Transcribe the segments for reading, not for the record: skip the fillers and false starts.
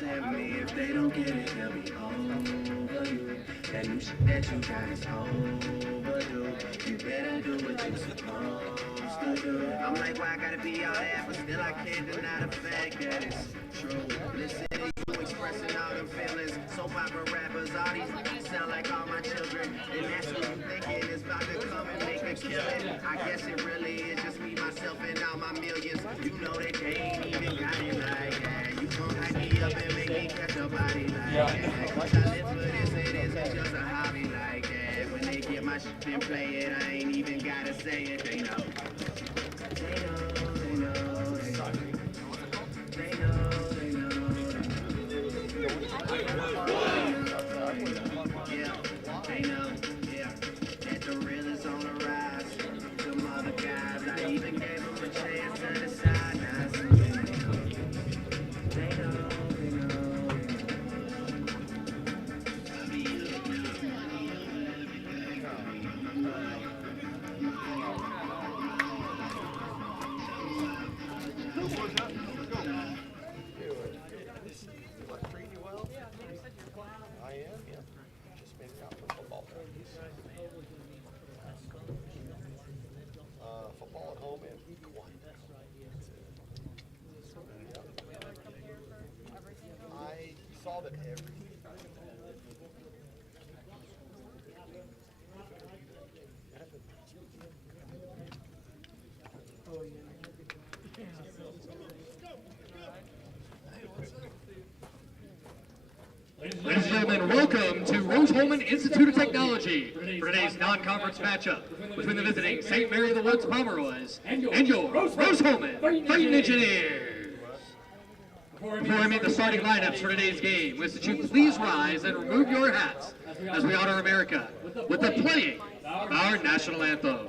simply, if they don't get it, they'll be over you. That new shit that you got is overdue. You better do what you're supposed to do. I'm like, why I gotta be all that, but still I can't deny the fact that it's true. Listen to you expressing all them feelings. Soap opera rappers, all these sound like all my children. And that's what you thinking is about to come and make a killing. I guess it really is just me, myself, and all my millions. You know that they ain't even got it like that. You gon' hype me up and make me catch your body like that. Cause I live for this, it isn't just a hobby like that. When they get my shit and play it, I ain't even gotta say it, they know. They know, they know, they know. They know, they know, yeah, they know, yeah. That the real is on the rise. Some other guys, I even gave them a chance to decide. Now some they know, they know, they know. I am, yeah. Just made it out for football practice. Football at home and week 1. I saw that every Ladies and gentlemen, welcome to Rose-Hulman Institute of Technology for today's non-conference matchup between the visiting St. Mary of the Woods Pomeroys and your Rose-Hulman Fighting Engineers. Before I meet the starting lineups for today's game, we ask that you please rise and remove your hats as we honor America with the playing of our national anthem.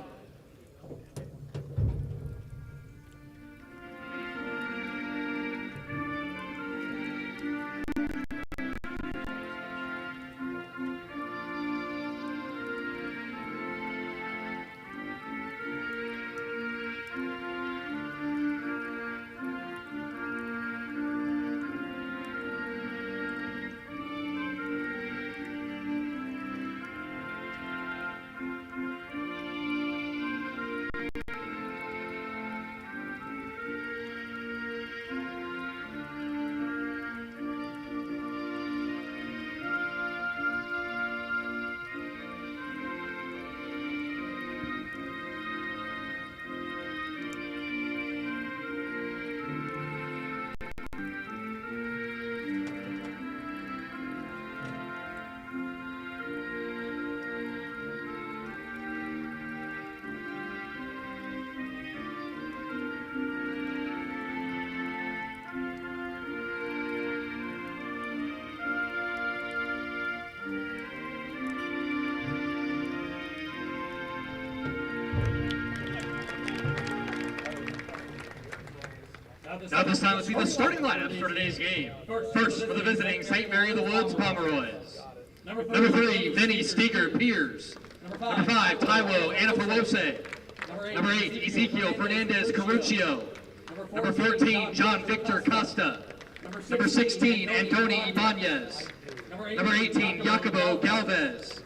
Now this time, let's see the starting lineups for today's game. First, for the visiting St. Mary of the Woods Pomeroys. Number 3, Vinny Steger Piers. Number 5, Taiwo Anafolose. Number 8, Ezekiel Fernandez Carruccio. Number 14, John Victor Costa. Number 16, Antoni Ibanez. Number 18, Jacobo Galvez.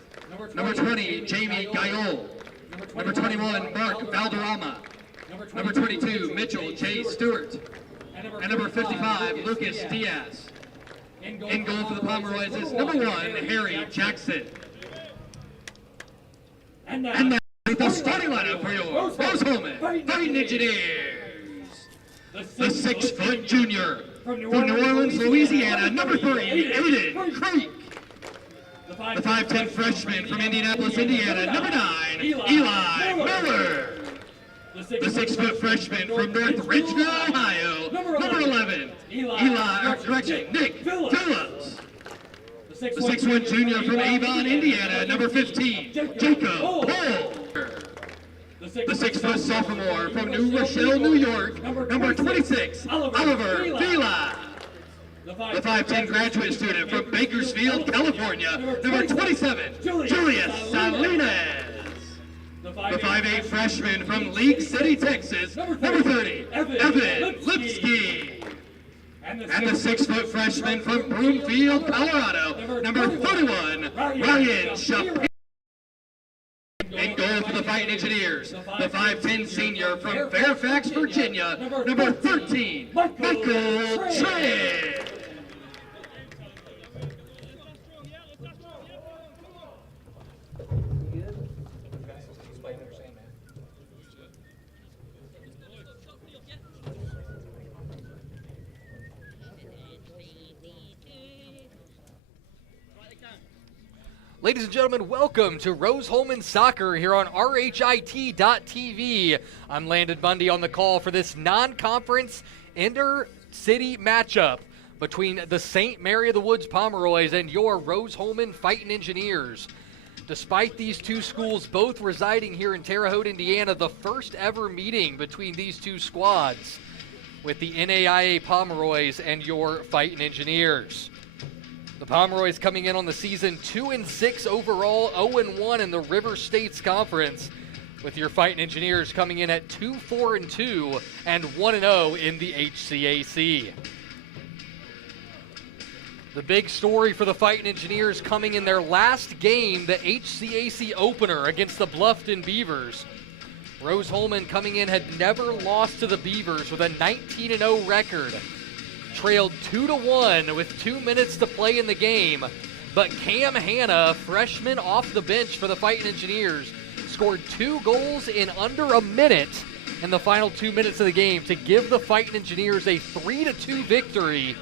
Number 20, Jamie Gayol. Number 21, Mark Valderrama. Number 22, Mitchell J. Stewart. And number 55, Lucas Diaz. In goal for the Pomeroys is number 1, Harry Jackson. And now the starting lineup for your Rose-Hulman Fighting Engineers. The 6-foot junior from New Orleans, Louisiana, number 3, Aiden Creek. The 5'10" freshman from Indianapolis, Indiana, number 9, Eli Miller. The 6-foot freshman from North Ridgeville, Ohio, number 11, Nick Phillips. The 6'1" junior from Avon, Indiana, number 15, Jacob Cole. The 6-foot sophomore from New Rochelle, New York, number 26, Oliver Vila. The 5'10" graduate student from Bakersfield, California, number 27, Julius Salinas. The 5'8" freshman from League City, Texas, number 30, Evan Lipsky. And the 6-foot freshman from Broomfield, Colorado, number 31, Ryan Shapiro. In goal for the Fighting Engineers, the 5'10 senior from Fairfax, Virginia, number 13, Michael Trent. Ladies and gentlemen, welcome to Rose-Hulman Soccer here on RHIT.TV. I'm Landon Bundy on the call for this non-conference inter-city matchup between the St. Mary of the Woods Pomeroys and your Rose-Hulman Fighting Engineers. Despite these two schools both residing here in Terre Haute, Indiana, the first ever meeting between these two squads with the NAIA Pomeroys and your Fighting Engineers. The Pomeroys coming in on the season 2-6 overall, 0-1 in the River States Conference, with your Fighting Engineers coming in at 2-4-2 and 1-0 in the HCAC. The big story for the Fighting Engineers coming in their last game, the HCAC opener against the Bluffton Beavers. Rose-Hulman coming in had never lost to the Beavers with a 19-0 record. Trailed 2-1 with 2 minutes to play in the game, but Cam Hanna, freshman off the bench for the Fighting Engineers, scored 2 goals in under a minute in the final 2 minutes of the game to give the Fighting Engineers a 3-2 victory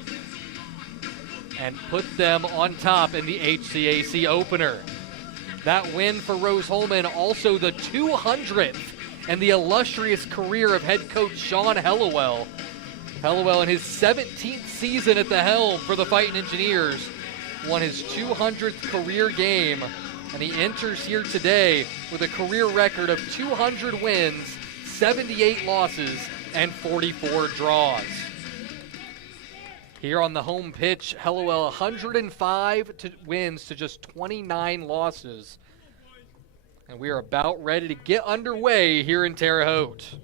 and put them on top in the HCAC opener. That win for Rose-Hulman, also the 200th in the illustrious career of head coach Sean Hellowell. Hellowell, in his 17th season at the helm for the Fighting Engineers, won his 200th career game, and he enters here today with a career record of 200 wins, 78 losses, and 44 draws. Here on the home pitch, Hellowell 105 wins to just 29 losses. And we are about ready to get underway here in Terre Haute.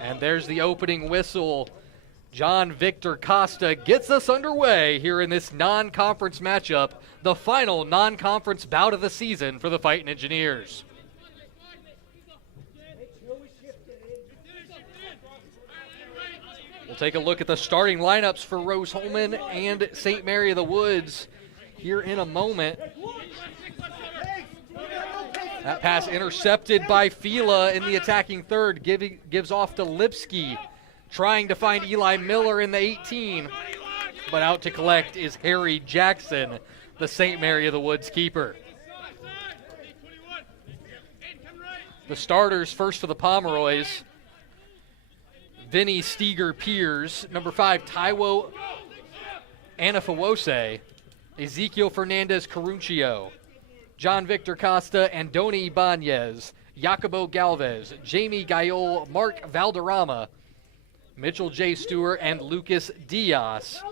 And there's the opening whistle. John Victor Costa gets us underway here in this non-conference matchup, the final non-conference bout of the season for the Fighting Engineers. We'll take a look at the starting lineups for Rose-Hulman and St. Mary of the Woods here in a moment. That pass intercepted by Fila in the attacking third, gives off to Lipsky, trying to find Eli Miller in the 18, but out to collect is Harry Jackson, the St. Mary of the Woods keeper. The starters first for the Pomeroys: Vinny Steger-Piers, number 5 Taiwo Anafawose, Ezekiel Fernandez-Caruncio, John Victor Costa, Andoni Ibanez, Jacobo Galvez, Jamie Gayol, Mark Valderrama, Mitchell J. Stewart, and Lucas Diaz,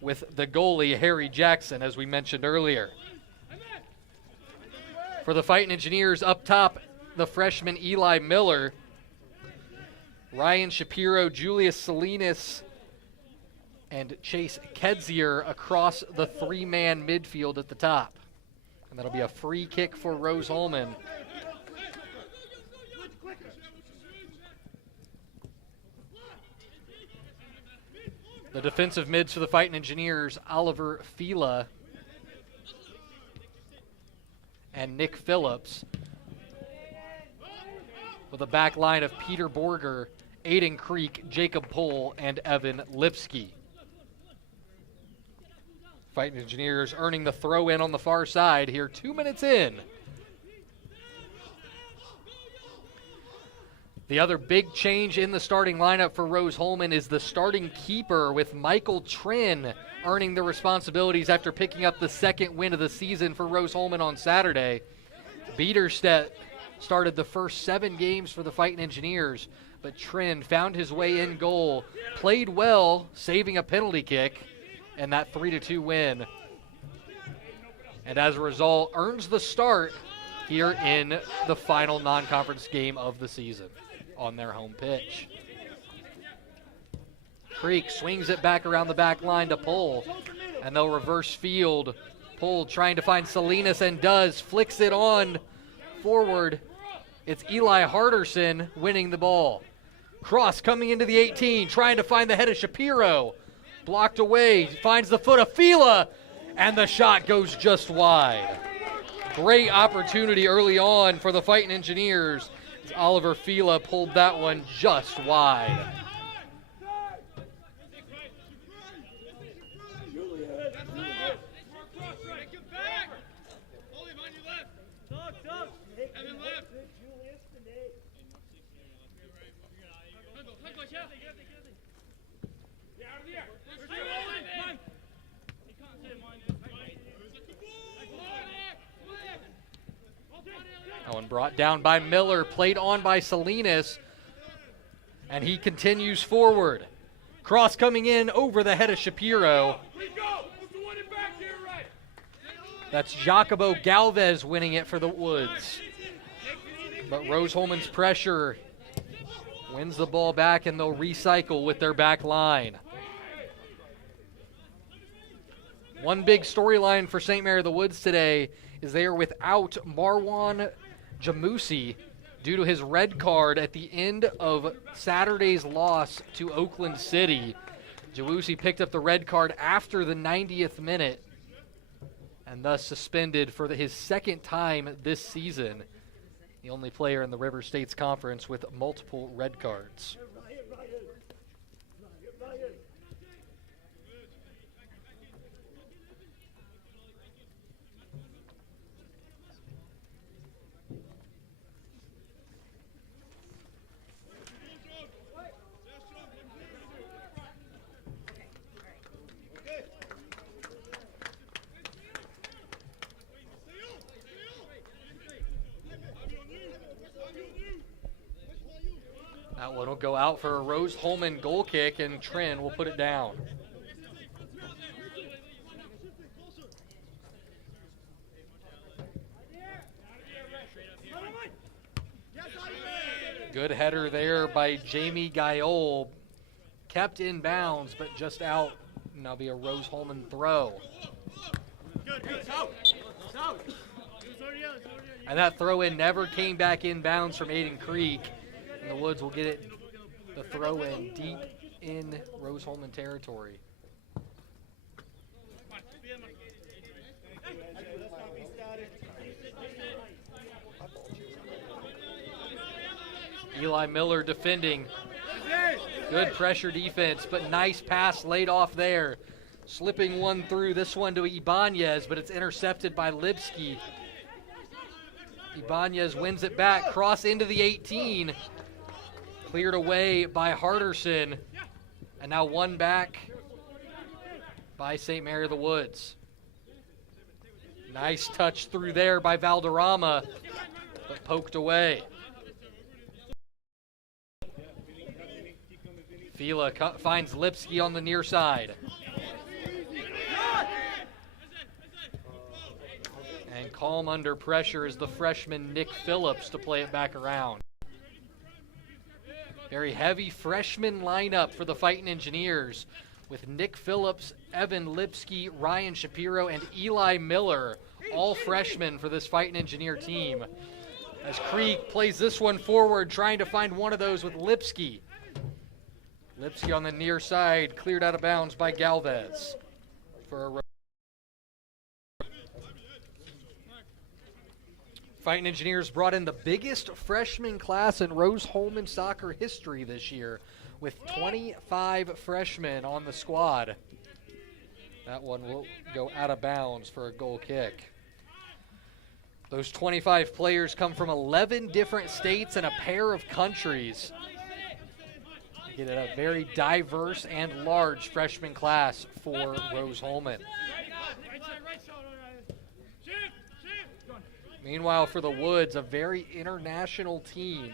with the goalie Harry Jackson, as we mentioned earlier. For the Fighting Engineers, up top, the freshman Eli Miller, Ryan Shapiro, Julius Salinas, and Chase Kedzier across the 3-man midfield at the top. And that'll be a free kick for Rose-Hulman. The defensive mids for the Fighting Engineers: Oliver Fila and Nick Phillips, with a back line of Peter Borger, Aiden Creek, Jacob Pohl, and Evan Lipsky. Fighting Engineers earning the throw in on the far side here, 2 minutes in. The other big change in the starting lineup for Rose-Hulman is the starting keeper, with Michael Trin earning the responsibilities after picking up the second win of the season for Rose-Hulman on Saturday. Biederstedt started the first 7 games for the Fighting Engineers, but Trin found his way in goal, played well, saving a penalty kick, and that 3-2 win. And as a result, earns the start here in the final non-conference game of the season. on their home pitch. Creek swings it back around the back line to Pull, and they'll reverse field. Pull trying to find Salinas and does, flicks it on forward. It's Eli Harderson winning the ball. Cross coming into the 18, trying to find the head of Shapiro. Blocked away, finds the foot of Fila, and the shot goes just wide. Great opportunity early on for the Fighting Engineers. As Oliver Fila pulled that one just wide. That one brought down by Miller, played on by Salinas, and he continues forward. Cross coming in over the head of Shapiro. That's Jacobo Galvez winning it for the Woods. But Rose-Hulman's pressure wins the ball back, and they'll recycle with their back line. One big storyline for St. Mary of the Woods today is they are without Marwan Jamusi due to his red card at the end of Saturday's loss to Oakland City. Jamusi picked up the red card after the 90th minute and thus suspended for his second time this season. The only player in the River States Conference with multiple red cards. That one will go out for a Rose-Hulman goal kick, and Trin will put it down. Good header there by Jamie Gayol. Kept in bounds, but just out. And that'll be a Rose-Hulman throw. And that throw-in never came back in bounds from Aiden Creek. And the Woods will get it, the throw-in, deep in Rose-Hulman territory. Eli Miller defending. Good pressure defense, but nice pass laid off there. Slipping one through, this one to Ibanez, but it's intercepted by Lipsky. Ibanez wins it back, cross into the 18. Cleared away by Harderson, and now one back by St. Mary of the Woods. Nice touch through there by Valderrama, but poked away. Fila finds Lipsky on the near side. And calm under pressure is the freshman Nick Phillips to play it back around. Very heavy freshman lineup for the Fighting Engineers with Nick Phillips, Evan Lipsky, Ryan Shapiro, and Eli Miller, all freshmen for this Fighting Engineer team. As Creek plays this one forward, trying to find one of those with Lipsky. Lipsky on the near side, cleared out of bounds by Galvez for a Fighting Engineers brought in the biggest freshman class in Rose-Hulman soccer history this year with 25 freshmen on the squad. That one will go out of bounds for a goal kick. Those 25 players come from 11 different states and a pair of countries. You get a very diverse and large freshman class for Rose-Hulman. Meanwhile, for the Woods, a very international team.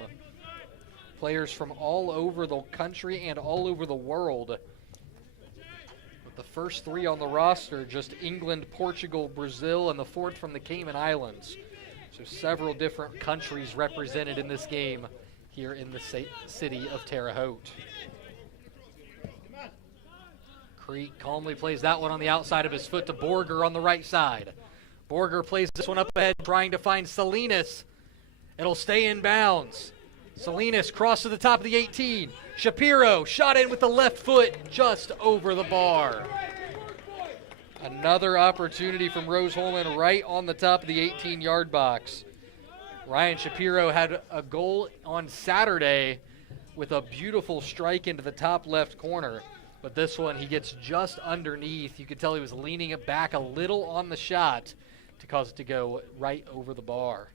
Players from all over the country and all over the world. With the first three on the roster, just England, Portugal, Brazil, and the fourth from the Cayman Islands. So several different countries represented in this game here in the city of Terre Haute. Creek calmly plays that one on the outside of his foot to Borger on the right side. Borger plays this one up ahead, trying to find Salinas. It'll stay in bounds. Salinas cross to the top of the 18. Shapiro shot in with the left foot just over the bar. Another opportunity from Rose-Hulman right on the top of the 18-yard box. Ryan Shapiro had a goal on Saturday with a beautiful strike into the top left corner. But this one, he gets just underneath. You could tell he was leaning it back a little on the shot to cause it to go right over the bar.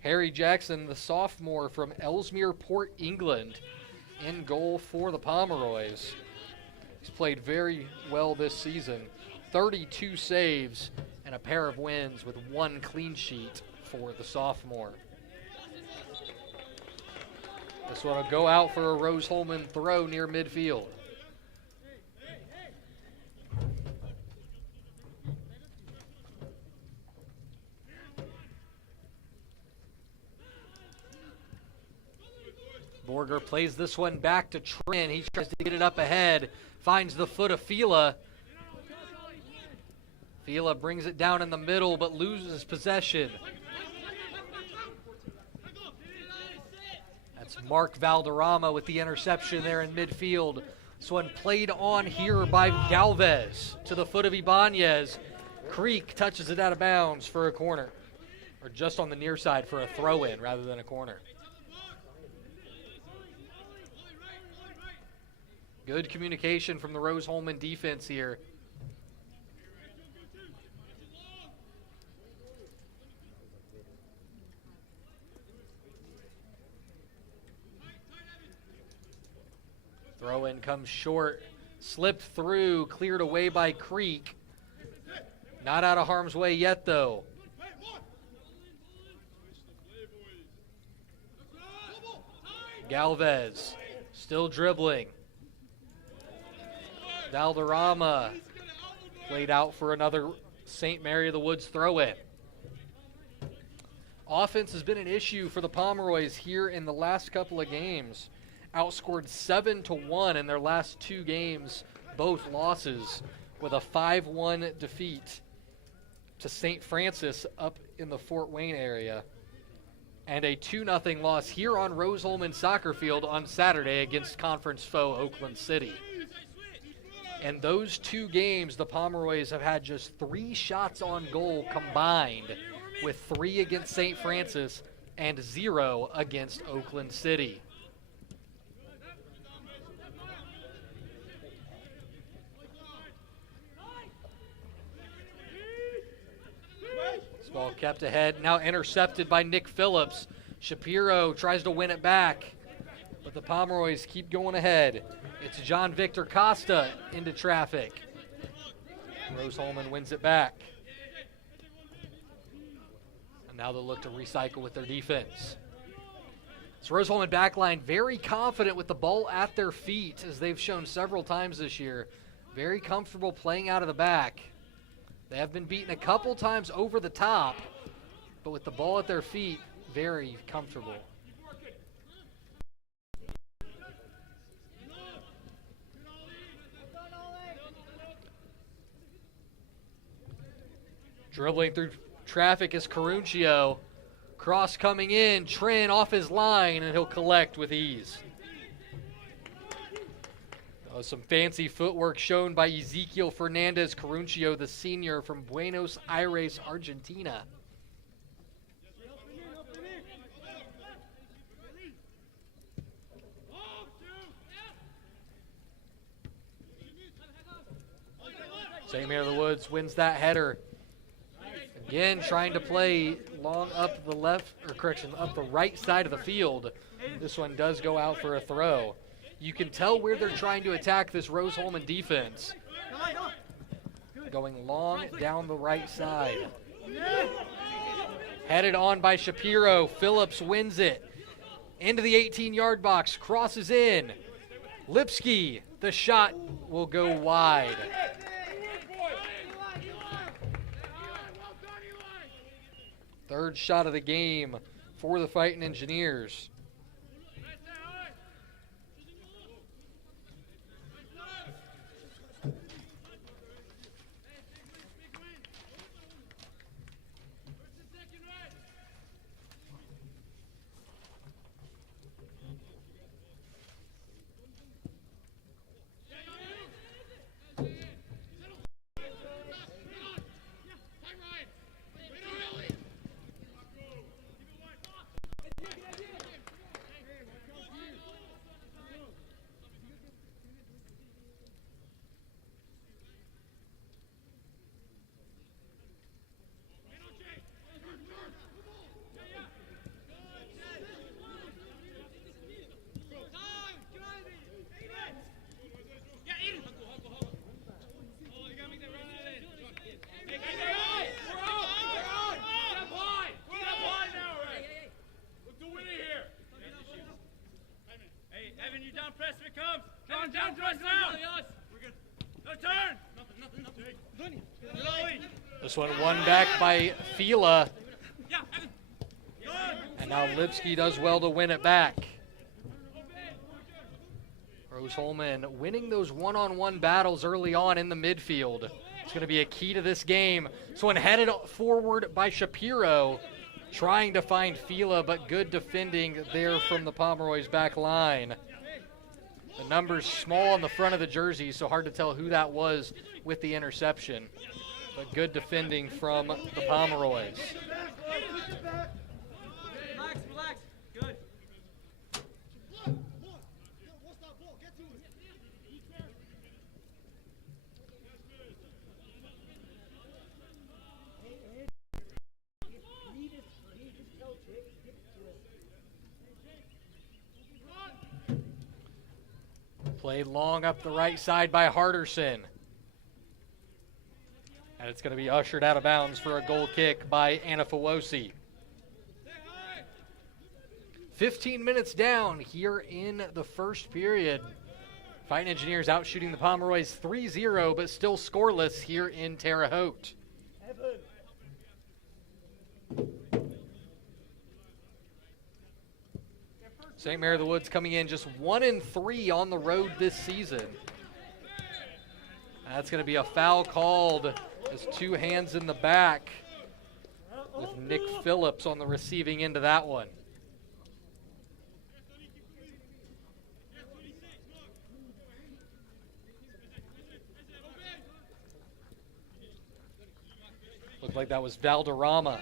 Harry Jackson, the sophomore from Ellesmere Port, England, in goal for the Pomeroys. He's played very well this season. 32 saves and a pair of wins with 1 clean sheet for the sophomore. This one will go out for a Rose-Hulman throw near midfield. Borger plays this one back to Trin. He tries to get it up ahead, finds the foot of Fila. Fila brings it down in the middle but loses possession. That's Mark Valderrama with the interception there in midfield. This one played on here by Galvez to the foot of Ibanez. Creek touches it out of bounds for a corner, or just on the near side for a throw-in rather than a corner. Good communication from the Rose-Hulman defense here. Throw in comes short, slipped through, cleared away by Creek. Not out of harm's way yet, though. Galvez still dribbling. Valderrama played out for another St. Mary of the Woods throw-in. Offense has been an issue for the Pomeroys here in the last couple of games. Outscored 7-1 in their last 2 games, both losses, with a 5-1 defeat to St. Francis up in the Fort Wayne area, and a 2-0 loss here on Rose-Hulman Soccer Field on Saturday against conference foe Oakland City. And those 2 games, the Pomeroys have had just 3 shots on goal combined, with 3 against St. Francis and 0 against Oakland City. This ball kept ahead, now intercepted by Nick Phillips. Shapiro tries to win it back, but the Pomeroys keep going ahead. It's John Victor Costa into traffic. Rose-Hulman wins it back. And now they'll look to recycle with their defense. So Rose-Hulman backline very confident with the ball at their feet, as they've shown several times this year. Very comfortable playing out of the back. They have been beaten a couple times over the top, but with the ball at their feet, very comfortable. Dribbling through traffic is Caruncio. Cross coming in, Trin off his line, and he'll collect with ease. Some fancy footwork shown by Ezekiel Fernandez Caruncio, the senior from Buenos Aires, Argentina. St. Mary of the Woods wins that header. Again, trying to play long up the left, or correction, up the right side of the field. This one does go out for a throw. You can tell where they're trying to attack this Rose-Hulman defense. Going long down the right side. Headed on by Shapiro. Phillips wins it. Into the 18-yard box, crosses in. Lipsky, the shot will go wide. Third shot of the game for the Fighting Engineers. This one back by Fila. And now Lipsky does well to win it back. Rose-Hulman winning those one-on-one battles early on in the midfield. It's going to be a key to this game. This one headed forward by Shapiro, trying to find Fila, but good defending there from the Pomeroy's back line. The number's small on the front of the jersey, so hard to tell who that was with the interception. But good defending from the Pomeroys. Relax, relax. Good. Played long up the right side by Harderson. And it's going to be ushered out of bounds for a goal kick by Anafawosi. 15 minutes down here in the first period. Fighting Engineers out shooting the Pomeroys 3-0, but still scoreless here in Terre Haute. St. Mary of the Woods coming in just 1-3 on the road this season. That's going to be a foul called. There's two hands in the back with Nick Phillips on the receiving end of that one. Looked like that was Valderrama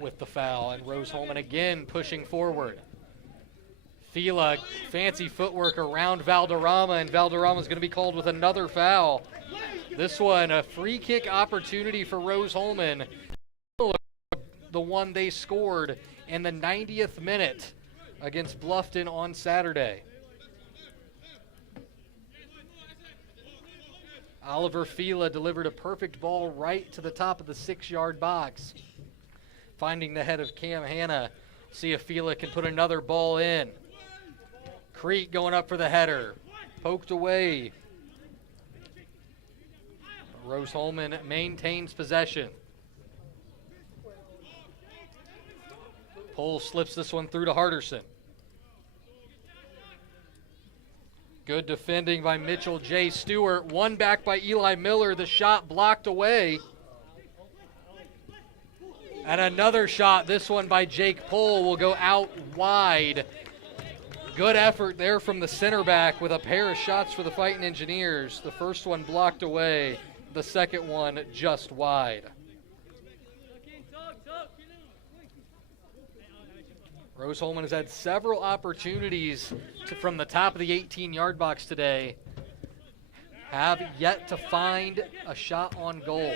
with the foul, and Rose-Hulman again pushing forward. Fila, fancy footwork around Valderrama, and Valderrama's going to be called with another foul. This one, a free kick opportunity for Rose-Hulman. The one they scored in the 90th minute against Bluffton on Saturday. Oliver Fila delivered a perfect ball right to the top of the 6-yard box. Finding the head of Cam Hanna. See if Fila can put another ball in. Crete going up for the header. Poked away. Rose-Hulman maintains possession. Pole slips this one through to Harderson. Good defending by Mitchell J. Stewart. One back by Eli Miller. The shot blocked away. And another shot, this one by Jake Pole, will go out wide. Good effort there from the center back with a pair of shots for the Fighting Engineers. The first one blocked away. The second one just wide. Rose-Hulman has had several opportunities from the top of the 18-yard box today. Have yet to find a shot on goal.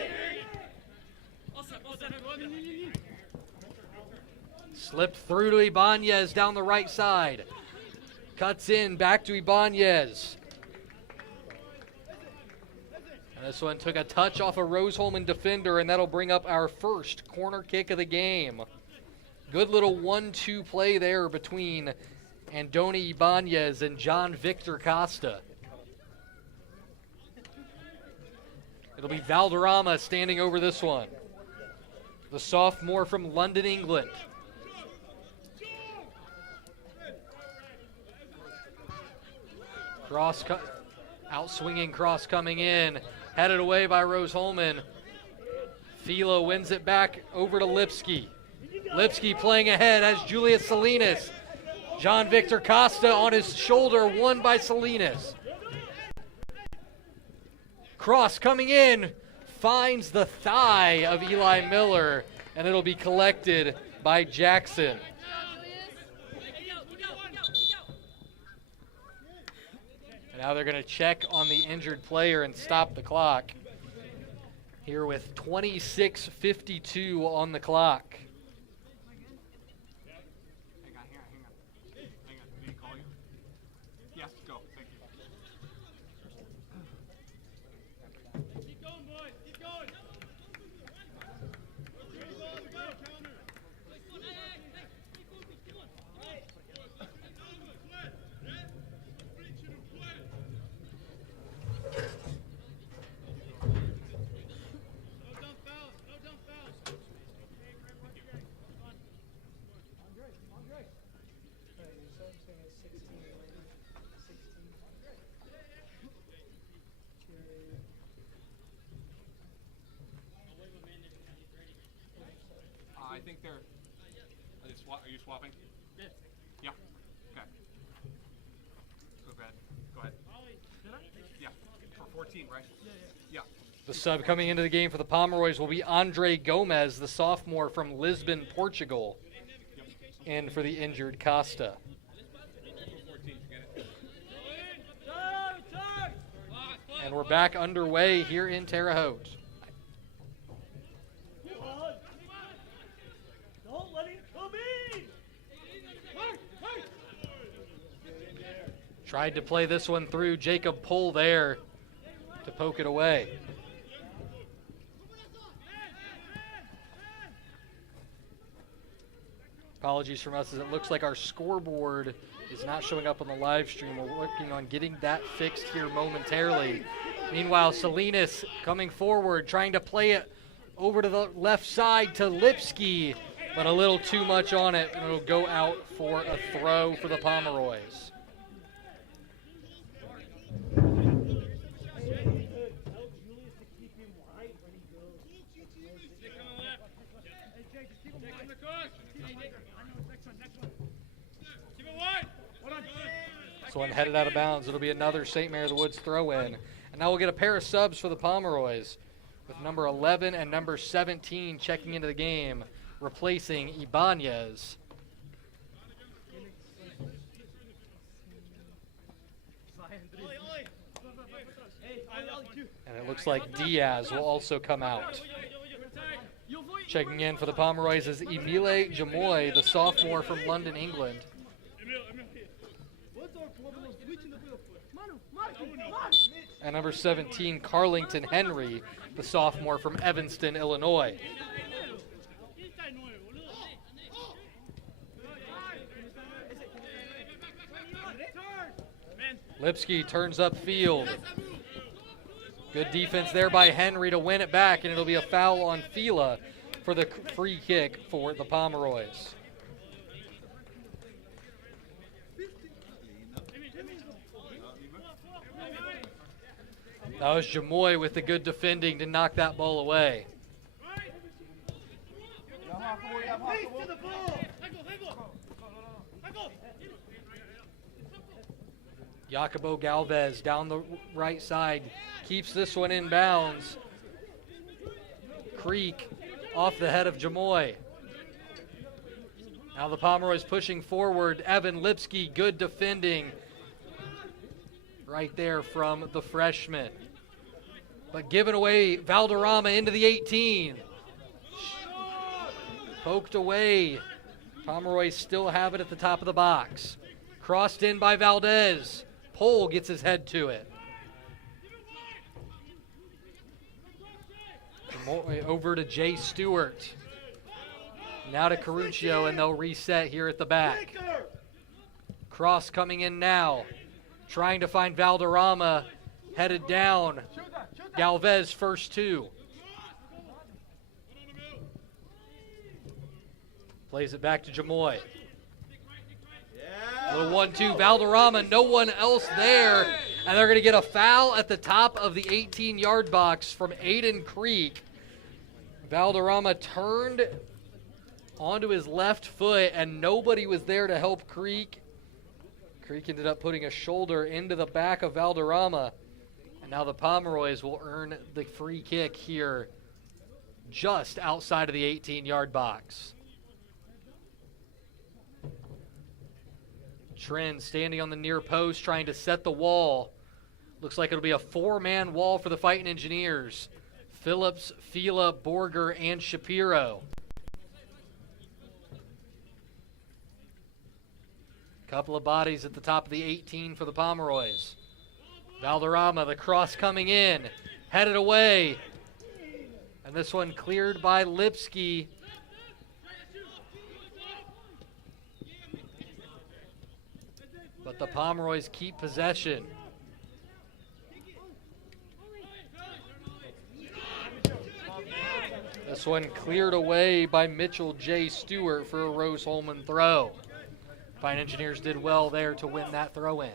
Slipped through to Ibanez down the right side. Cuts in, back to Ibanez. And this one took a touch off a Rose-Hulman defender, and that'll bring up our first corner kick of the game. Good little 1-2 play there between Andoni Ibanez and John Victor Costa. It'll be Valderrama standing over this one. the sophomore from London, England. Outswinging cross coming in, headed away by Rose-Hulman. Fila wins it back over to Lipsky. Lipsky playing ahead as Julius Salinas. John Victor Costa on his shoulder, won by Salinas. Cross coming in, finds the thigh of Eli Miller, and it'll be collected by Jackson. And now they're going to check on the injured player and stop the clock. Here with 26:52 on the clock. Hang on. Did he call you? Yes, go. Thank you. Keep going, boys. Keep going. I think they're. Are you swapping? Yeah. Yeah. Okay. Go ahead. Yeah. For 14, right? Yeah. The sub coming into the game for the Pomeroys will be Andre Gomez, the sophomore from Lisbon, Portugal, in for the injured Costa. 14, get it. And we're back underway here in Terre Haute. Don't let him come in. Tried to play this one through. Jacob Pohl there to poke it away. Apologies from us as it looks like our scoreboard is not showing up on the live stream. We're working on getting that fixed here momentarily. Meanwhile, Salinas coming forward, trying to play it over to the left side to Lipsky, but a little too much on it, and it'll go out for a throw for the Pomeroys. So one headed out of bounds. It'll be another St. Mary of the Woods throw in. And now we'll get a pair of subs for the Pomeroys with number 11 and number 17 checking into the game, replacing Ibanez. And it looks like Diaz will also come out. Checking in for the Pomeroys is Emile Jamoy, the sophomore from London, England. And number 17, Carlington Henry, the sophomore from Evanston, Illinois. Lipsky turns upfield. Good defense there by Henry to win it back, and it'll be a foul on Fila for the free kick for the Pomeroys. That was Jamoy with the good defending to knock that ball away. Jacobo Galvez down the right side keeps this one in bounds. Creek off the head of Jamoy. Now the Pomeroys pushing forward. Evan Lipsky, good defending right there from the freshman. But given away, Valderrama into the 18. Poked away. Pomeroys still have it at the top of the box. Crossed in by Valdez. Pohl gets his head to it. Over to Jay Stewart. Now to Caruccio, and they'll reset here at the back. Cross coming in now. Trying to find Valderrama. Headed down. Galvez first two. Plays it back to Jamoy. Little 1-2, Valderrama, no one else there. And they're going to get a foul at the top of the 18-yard box from Aiden Creek. Valderrama turned onto his left foot, and nobody was there to help Creek. Creek ended up putting a shoulder into the back of Valderrama. And now the Pomeroys will earn the free kick here just outside of the 18-yard box. Trent standing on the near post trying to set the wall. Looks like it'll be a 4-man wall for the Fighting Engineers. Phillips, Fila, Borger, and Shapiro. Couple of bodies at the top of the 18 for the Pomeroys. Valderrama, the cross coming in, headed away. And this one cleared by Lipsky. But the Pomeroys keep possession. This one cleared away by Mitchell J. Stewart for a Rose-Hulman throw. Fine Engineers did well there to win that throw in.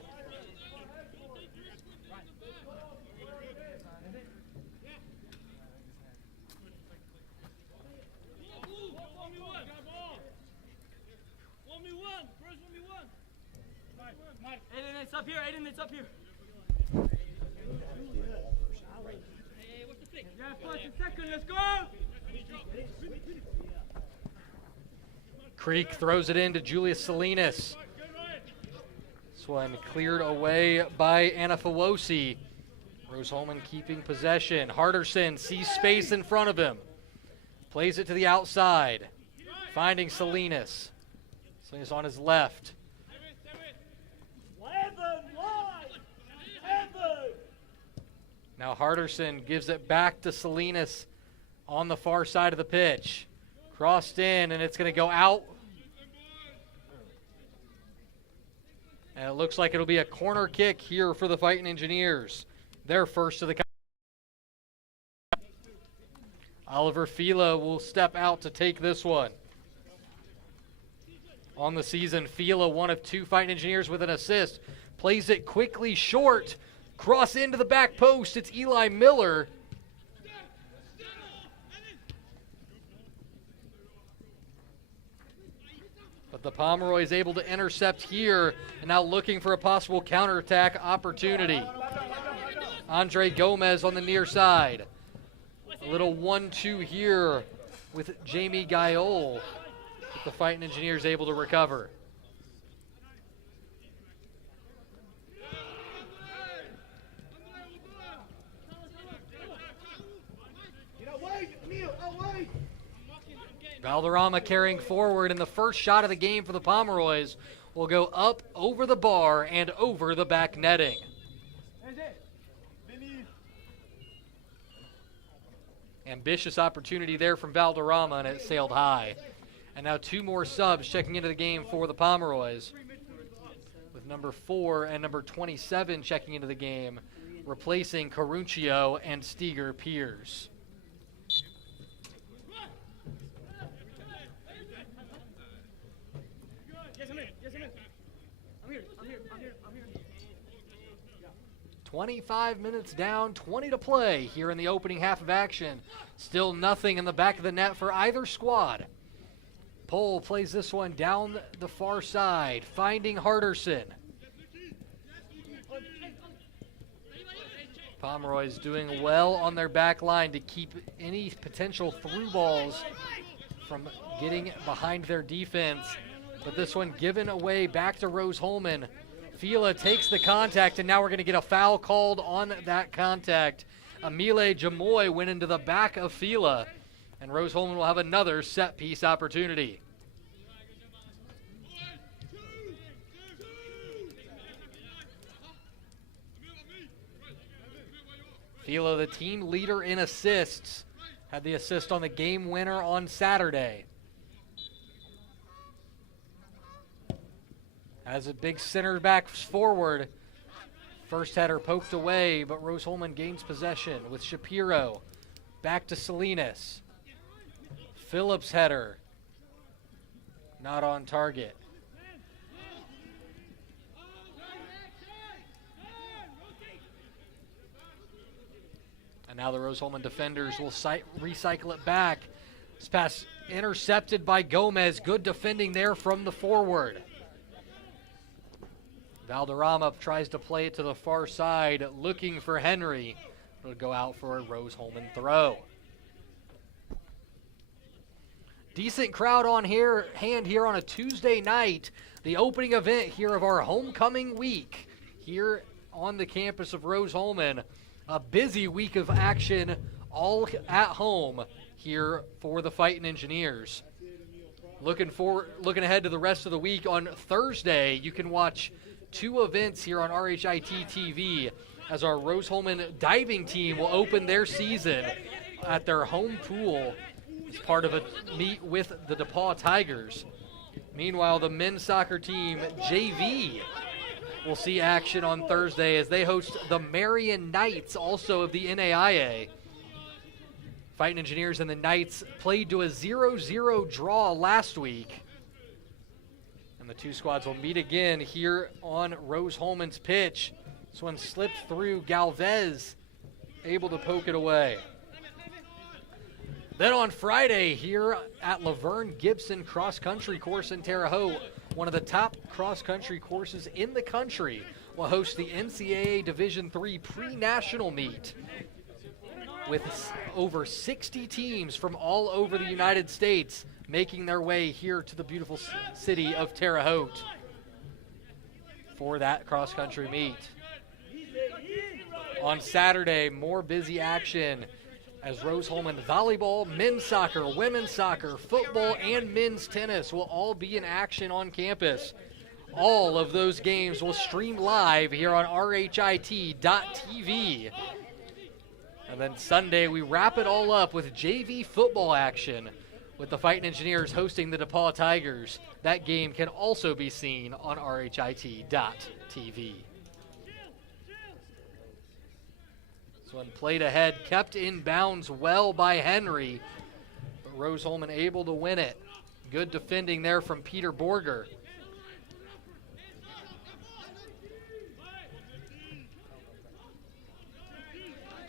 Aiden, it's up here. Aiden, it's up here. Yeah, first and second, let's go! Creek throws it into Julius Salinas. This one cleared away by Anafawosi. Rose-Hulman keeping possession. Harderson sees space in front of him. Plays it to the outside. Finding Salinas. Salinas on his left. Now Harderson gives it back to Salinas on the far side of the pitch. Crossed in, and it's going to go out. And it looks like it'll be a corner kick here for the Fighting Engineers. Their first of the Oliver Fila will step out to take this one. On the season, Fila, one of 2 Fighting Engineers with an assist. Plays it quickly short. Cross into the back post. It's Eli Miller. But the Pomeroy is able to intercept here and now looking for a possible counterattack opportunity. Andre Gomez on the near side. A little 1-2 here with Jamie Gaiol. But the Fighting Engineers able to recover. Valderrama carrying forward, and the first shot of the game for the Pomeroys will go up over the bar and over the back netting. Ambitious opportunity there from Valderrama, and it sailed high. And now 2 more subs checking into the game for the Pomeroys, with number 4 and number 27 checking into the game, replacing Caruncio and Steger Piers. I'm here. 25 minutes down, 20 to play here in the opening half of action. Still nothing in the back of the net for either squad. Pohl plays this one down the far side, finding Harderson. Pomeroy's doing well on their back line to keep any potential through balls from getting behind their defense. But this one given away back to Rose-Hulman. Fila takes the contact, and now we're going to get a foul called on that contact. Emile Jamoy went into the back of Fila, and Rose-Hulman will have another set-piece opportunity. Fila, the team leader in assists, had the assist on the game winner on Saturday. As a big center back forward, first header poked away, but Rose-Hulman gains possession with Shapiro. Back to Salinas. Phillips header. not on target. And now the Rose-Hulman defenders will recycle it back. This pass intercepted by Gomez. Good defending there from the forward. Valderrama tries to play it to the far side, looking for Henry. It'll go out for a Rose-Hulman throw. Decent crowd on hand here on a Tuesday night. The opening event here of our homecoming week here on the campus of Rose-Hulman. A busy week of action all at home here for the Fighting Engineers. Looking ahead to the rest of the week. On Thursday, you can watch 2 events here on RHIT TV as our Rose-Hulman diving team will open their season at their home pool as part of a meet with the DePaul Tigers. Meanwhile, the men's soccer team, JV, will see action on Thursday as they host the Marion Knights, also of the NAIA. Fighting Engineers and the Knights played to a 0-0 draw last week. And the 2 squads will meet again here on Rose-Hulman's pitch. This one slipped through. Galvez able to poke it away. Then on Friday here at Laverne Gibson Cross Country Course in Terre Haute, one of the top cross-country courses in the country, will host the NCAA Division III pre-national meet with over 60 teams from all over the United States making their way here to the beautiful city of Terre Haute for that cross-country meet. On Saturday, more busy action as Rose-Hulman volleyball, men's soccer, women's soccer, football, and men's tennis will all be in action on campus. All of those games will stream live here on RHIT.TV. And then Sunday, we wrap it all up with JV football action with the Fighting Engineers hosting the DePaul Tigers. That game can also be seen on RHIT.TV. This one played ahead, kept in bounds well by Henry, but Rose-Hulman able to win it. Good defending there from Peter Borger.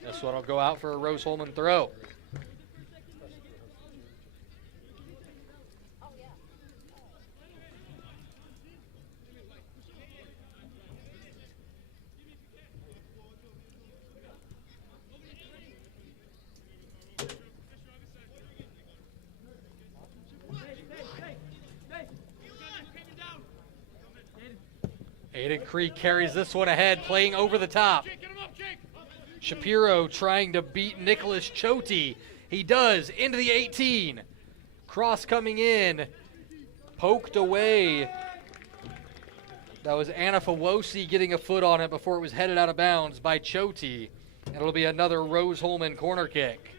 This one will go out for a Rose-Hulman throw. Aiden Creek carries this one ahead, playing over the top. Shapiro trying to beat Nicholas Choti. He does, into the 18. Cross coming in, poked away. That was Anna Fawosi getting a foot on it before it was headed out of bounds by Choti. And it'll be another Rose-Hulman corner kick.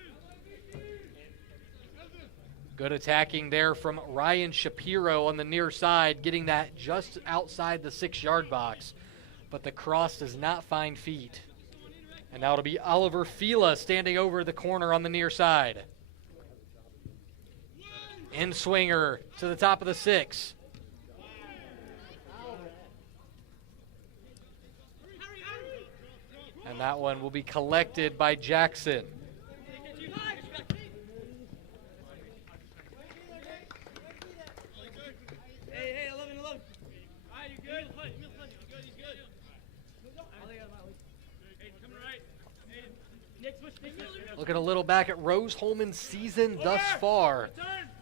Good attacking there from Ryan Shapiro on the near side, getting that just outside the 6-yard box. But the cross does not find feet. And now it'll be Oliver Fila standing over the corner on the near side. In swinger to the top of the 6. And that one will be collected by Jackson. Hey, 11. All right, you good? He's good. Looking a little back at Rose-Hulman's season thus far.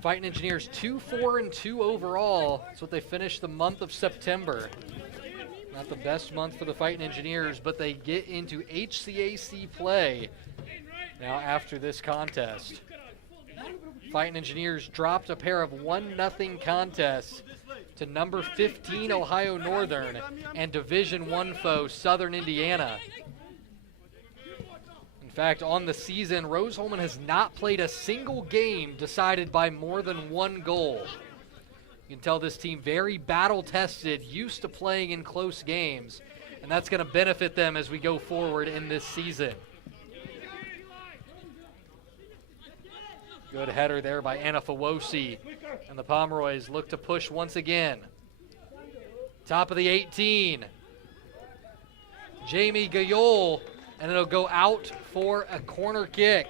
Fighting Engineers 2-4-2 overall. That's what they finished the month of September. Not the best month for the Fighting Engineers, but they get into HCAC play now after this contest. Fighting Engineers dropped a pair of 1-0 contests to number 15 Ohio Northern and Division I foe Southern Indiana. In fact, on the season, Rose-Hulman has not played a single game decided by more than 1 goal. You can tell this team very battle-tested, used to playing in close games, and that's going to benefit them as we go forward in this season. Good header there by Anafawosi. And the Pomeroys look to push once again. Top of the 18. Jamie Gayol, and it'll go out for a corner kick.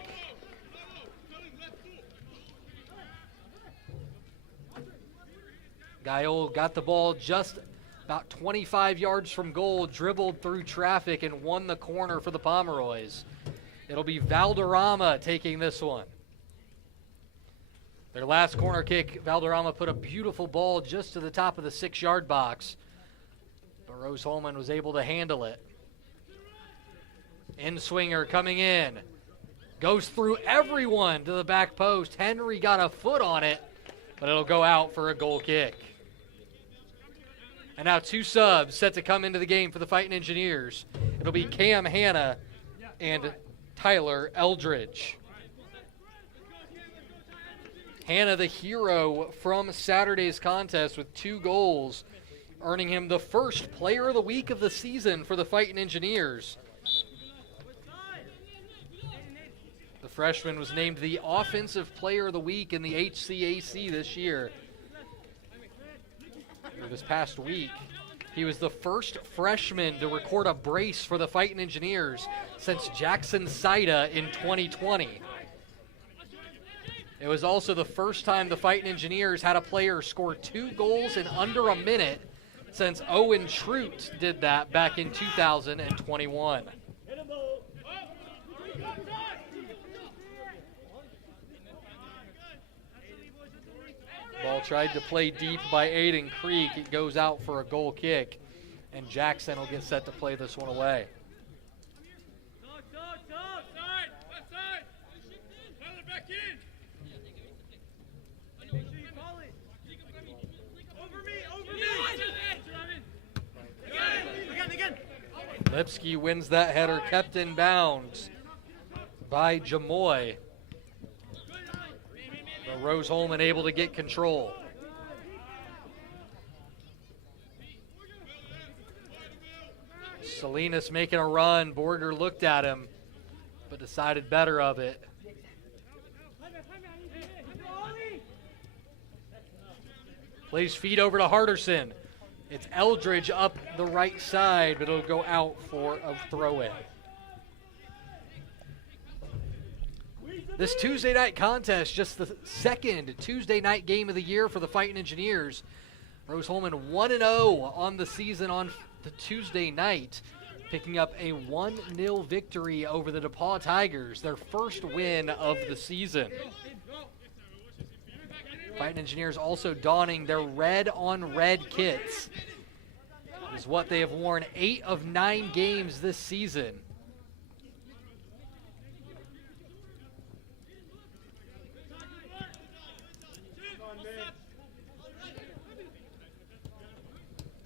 Gayol got the ball just about 25 yards from goal, dribbled through traffic, and won the corner for the Pomeroys. It'll be Valderrama taking this one. Their last corner kick, Valderrama put a beautiful ball just to the top of the 6-yard box, but Rose-Hulman was able to handle it. In-swinger coming in. Goes through everyone to the back post. Henry got a foot on it, but it'll go out for a goal kick. And now 2 subs set to come into the game for the Fighting Engineers. It'll be Cam Hanna and Tyler Eldridge. Hanna, the hero from Saturday's contest with 2 goals, earning him the first Player of the Week of the season for the Fighting Engineers. The freshman was named the Offensive Player of the Week in the HCAC this year. Or this past week, he was the first freshman to record a brace for the Fighting Engineers since Jackson Saida in 2020. It was also the first time the Fighting Engineers had a player score 2 goals in under a minute since Owen Trout did that back in 2021. Ball tried to play deep by Aiden Creek. It goes out for a goal kick, and Jackson will get set to play this one away. Lipsky wins that header, kept in bounds by Jamoy. But Rose-Hulman able to get control. Salinas making a run. Borger looked at him, but decided better of it. Plays feed over to Harderson. It's Eldridge up the right side, but it'll go out for a throw-in. This Tuesday night contest, just the second Tuesday night game of the year for the Fighting Engineers. Rose-Hulman 1-0 on the season on the Tuesday night, picking up a 1-0 victory over the DePaul Tigers, their first win of the season. Fighting Engineers also donning their red-on-red kits. It is what they have worn 8 of 9 games this season.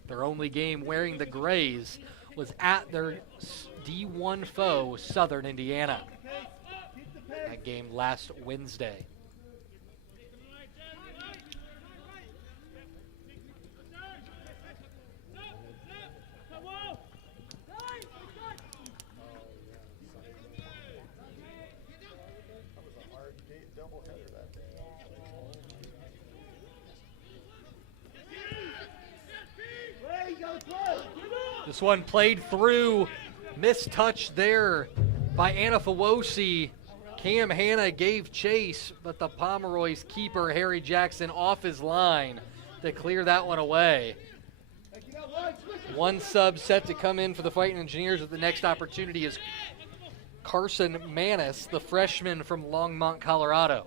Their only game wearing the grays was at their D1 foe, Southern Indiana. That game last Wednesday. This one played through, missed touch there by Anafawosi. Cam Hanna gave chase, but the Pomeroy's keeper, Harry Jackson, off his line to clear that one away. 1 sub set to come in for the Fighting Engineers, but the next opportunity is Carson Manis, the freshman from Longmont, Colorado.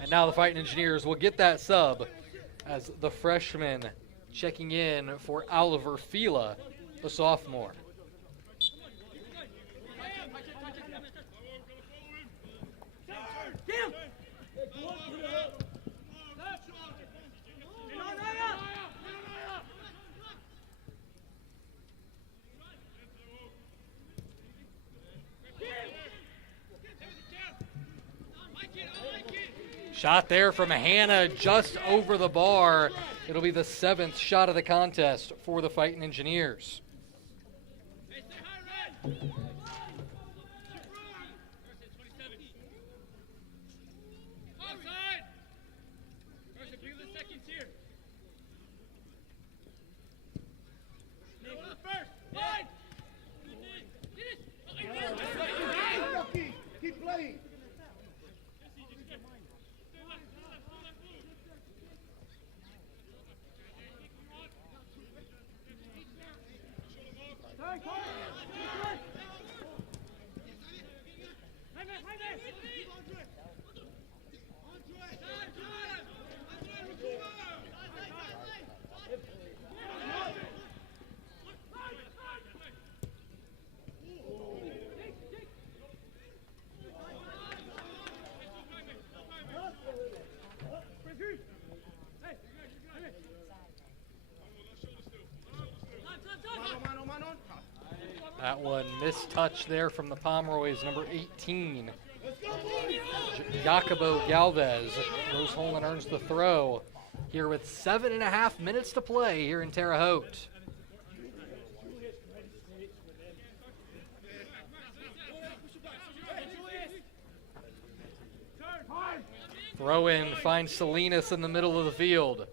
And now the Fighting Engineers will get that sub as the freshman checking in for Oliver Fila, the sophomore. Shot there from Hanna just over the bar, It'll be the 7th shot of the contest for the Fighting Engineers. Hey, stay high, Red. Outside. Carson, bring the seconds here. First. Line. Keep playing. That one missed touch there from the Pomeroys, number 18. Jacobo Galvez. Rose-Hulman earns the throw here with 7.5 minutes to play here in Terre Haute. Throw in finds Salinas in the middle of the field.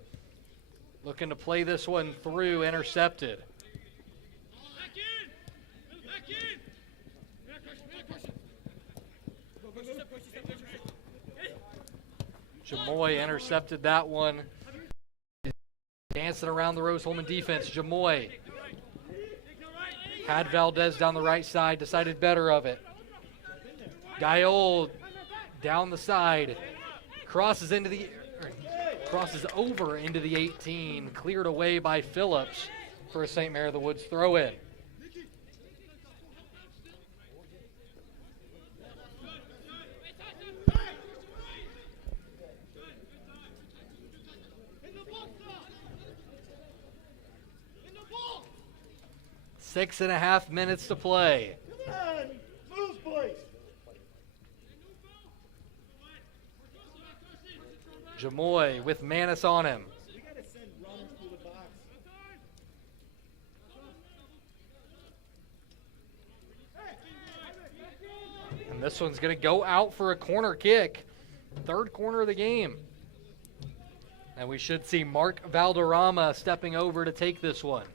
Looking to play this one through, intercepted. Jamoy intercepted that one. Dancing around the Rose-Hulman defense. Jamoy had Valdez down the right side, decided better of it. Gael down the side, crosses over into the 18, cleared away by Phillips for a St. Mary of the Woods throw in. Six and a half minutes to play. Come on, move, boys. Jamoy with Manis on him. We gotta send runs through the box. And this one's going to go out for a corner kick. Third corner of the game. And we should see Mark Valderrama stepping over to take this one.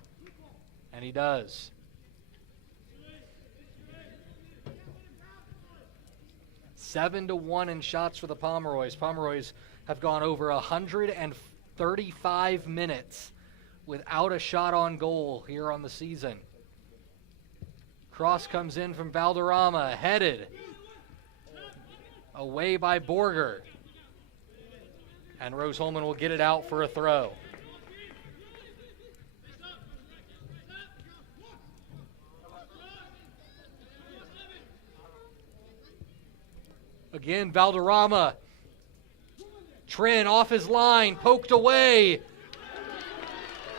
And he does. Seven to 1 in shots for the Pomeroys. Pomeroys have gone over 135 minutes without a shot on goal here on the season. Cross comes in from Valderrama, headed away by Borger. And Rose-Hulman will get it out for a throw. Again, Valderrama. Trin off his line, poked away.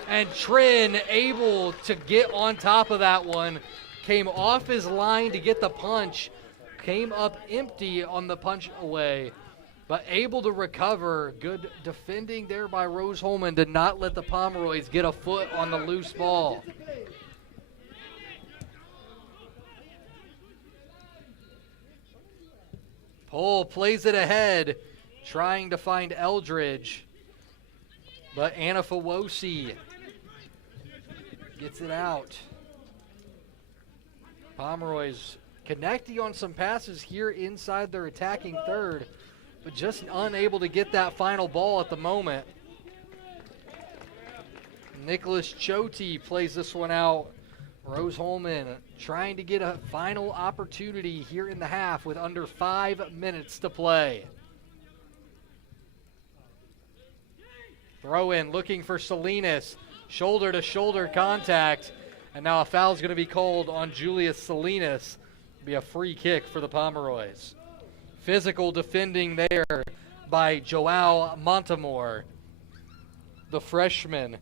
And Trin able to get on top of that one. Came off his line to get the punch. Came up empty on the punch away. But able to recover. Good defending there by Rose-Hulman to not let the Pomeroys get a foot on the loose ball. Pohl plays it ahead, trying to find Eldridge. But Anafawosi gets it out. Pomeroys connecting on some passes here inside their attacking third, but just unable to get that final ball at the moment. Nicholas Choti plays this one out. Rose-Hulman trying to get a final opportunity here in the half with under 5 minutes to play. Throw in looking for Salinas. Shoulder to shoulder contact. And now a foul is going to be called on Julius Salinas. It'll be a free kick for the Pomeroys. Physical defending there by Joao Montemor, the freshman.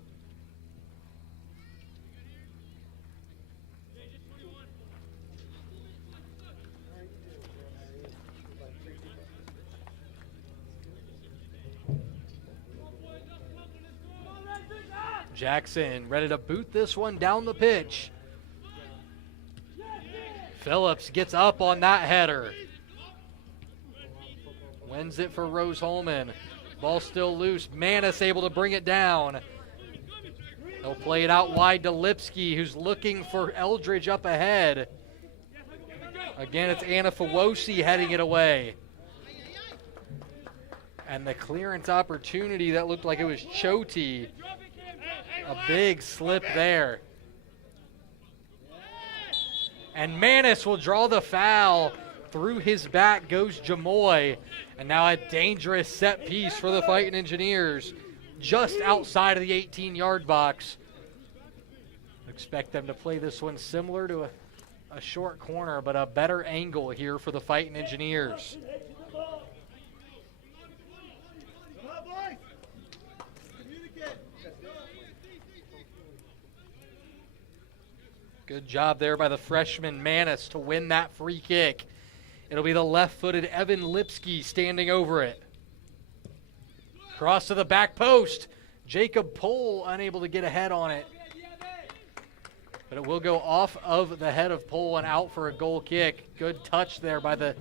Jackson ready to boot this one down the pitch. Phillips gets up on that header. Wins it for Rose-Hulman. Ball still loose. Manis able to bring it down. They'll play it out wide to Lipsky, who's looking for Eldridge up ahead. Again, it's Anafawosi heading it away. And the clearance opportunity that looked like it was Choti. A big slip there. And Manis will draw the foul. Through his back goes Jamoy. And now a dangerous set piece for the Fighting Engineers. Just outside of the 18-yard box. Expect them to play this one similar to a short corner, but a better angle here for the Fighting Engineers. Good job there by the freshman Manis to win that free kick. It'll be the left-footed Evan Lipsky standing over it. Cross to the back post. Jacob Pohl unable to get ahead on it. But it will go off of the head of Pohl and out for a goal kick. Good touch there by the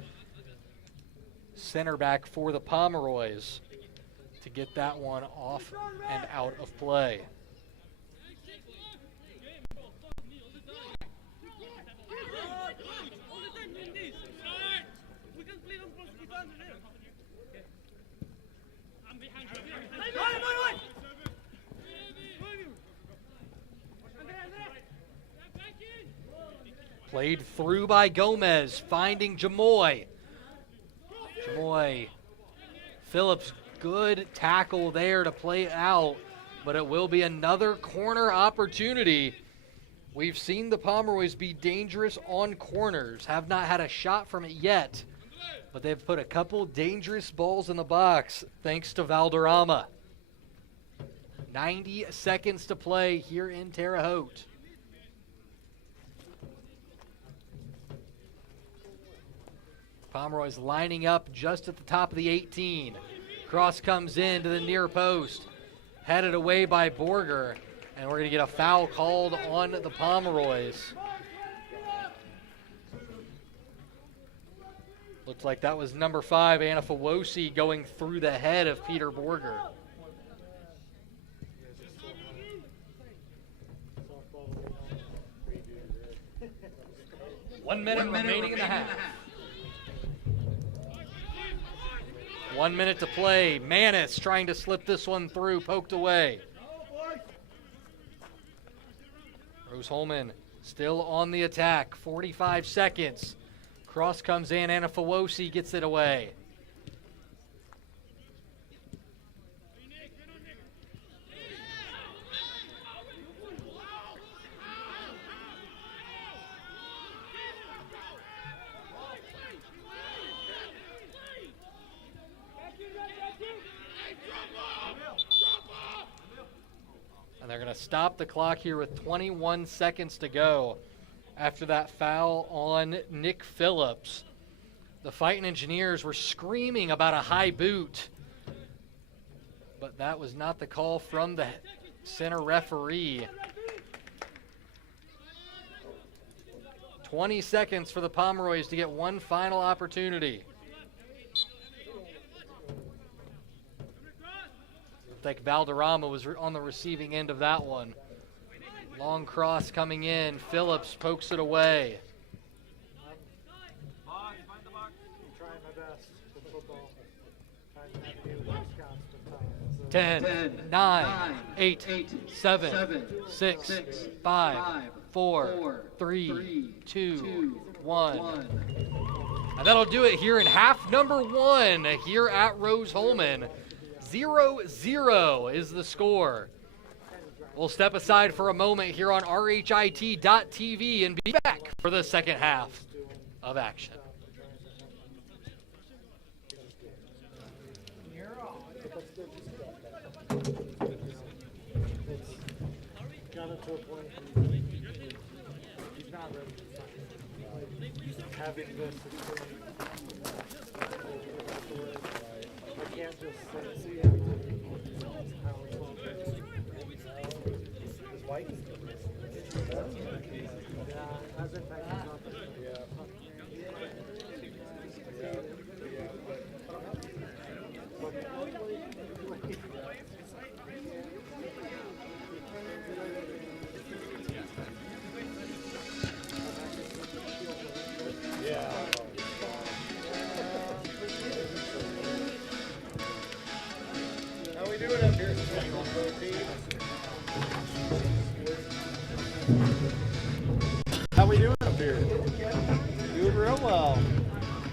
center back for the Pomeroys to get that one off and out of play. Played through by Gomez, finding Jamoy. Phillips, good tackle there to play it out, but it will be another corner opportunity. We've seen the Pomeroys be dangerous on corners, have not had a shot from it yet, but they've put a couple dangerous balls in the box thanks to Valderrama. 90 seconds to play here in Terre Haute. Pomeroy's lining up just at the top of the 18. Cross comes in to the near post. Headed away by Borger. And we're going to get a foul called on the Pomeroys. Looks like that was number 5, Anafawosi, going through the head of Peter Borger. One minute remaining in the half. 1 minute to play. Manis trying to slip this one through, poked away. Rose-Hulman still on the attack. 45 seconds. Cross comes in. Anafawosi gets it away. And they're going to stop the clock here with 21 seconds to go after that foul on Nick Phillips. The Fighting Engineers were screaming about a high boot, but that was not the call from the center referee. 20 seconds for the Pomeroys to get one final opportunity. I think Valderrama was on the receiving end of that one. Long cross coming in. Phillips pokes it away. I'm trying my best with football. Trying not to do those constant times. 10, 9, 8, 7, 6, 5, 4, 3, 2, 1. And that'll do it here in half number 1 here at Rose-Hulman. 0-0 is the score. We'll step aside for a moment here on RHIT.TV and be back for the second half of action. Got it to a point he's not ready to sign. Having this experience, I can't just say, see everything. How it's all As it tightens up. How we doing up here? How we doing up here? Doing real well.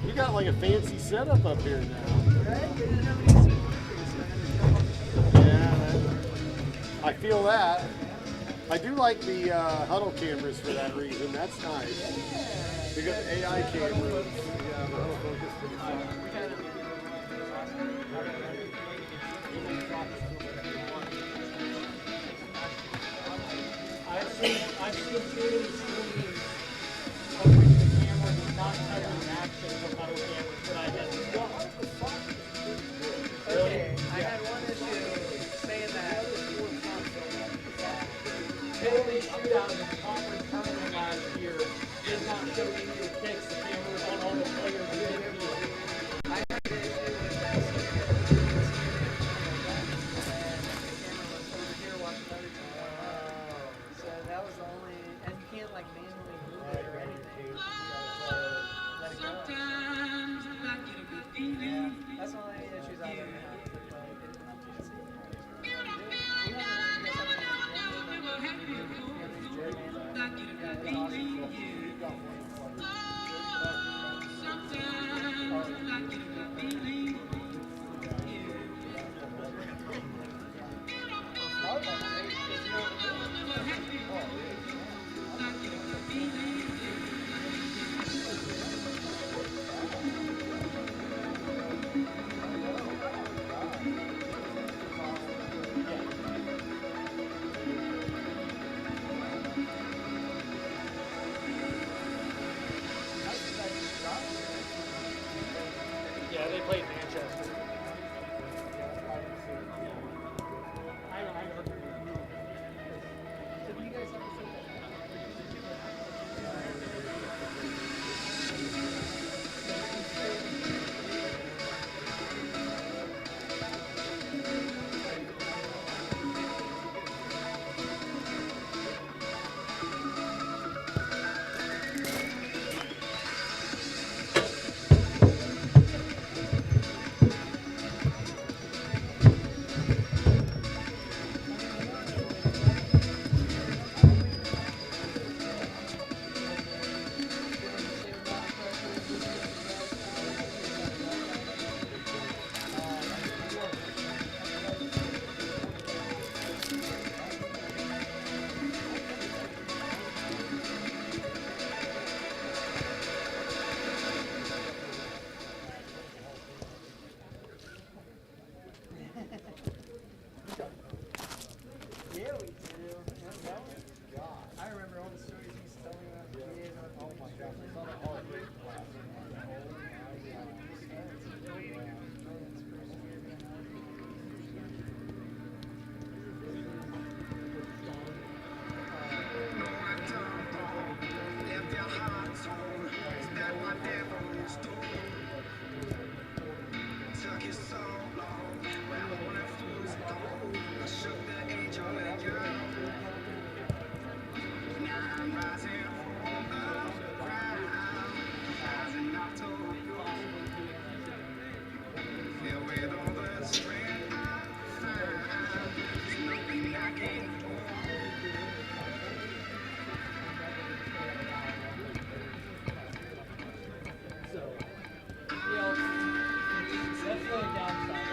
You got like a fancy setup up here now. Yeah, I feel that. I do like the huddle cameras for that reason. That's nice. We got the AI cameras. Yeah, the huddle focus pretty fun. I've seen shooting scenes of which the camera does not cover the action of huddle cameras, but I had Okay, I had one issue saying that. Penalty shootout in the conference tournament last year did not show any of the kicks. The camera was on all the players in the field. I had an issue with that scene. And the camera was over here watching other people. So that was the only, and you can't like manually move it or anything. Let it go. Yeah, that's the only issues I've ever had with it. Yeah, they played Manchester. Yeah, we do. I remember all the stories he's telling about the kid. Oh my gosh, I saw that all Left their hearts home. Is that what devils do? Took it so long. When I wanted fools gone, I shook the angel and girl. Now I'm rising from the ground, rising up to you. Filled with all the strength I found, there's nothing I can't do. That's the only downside.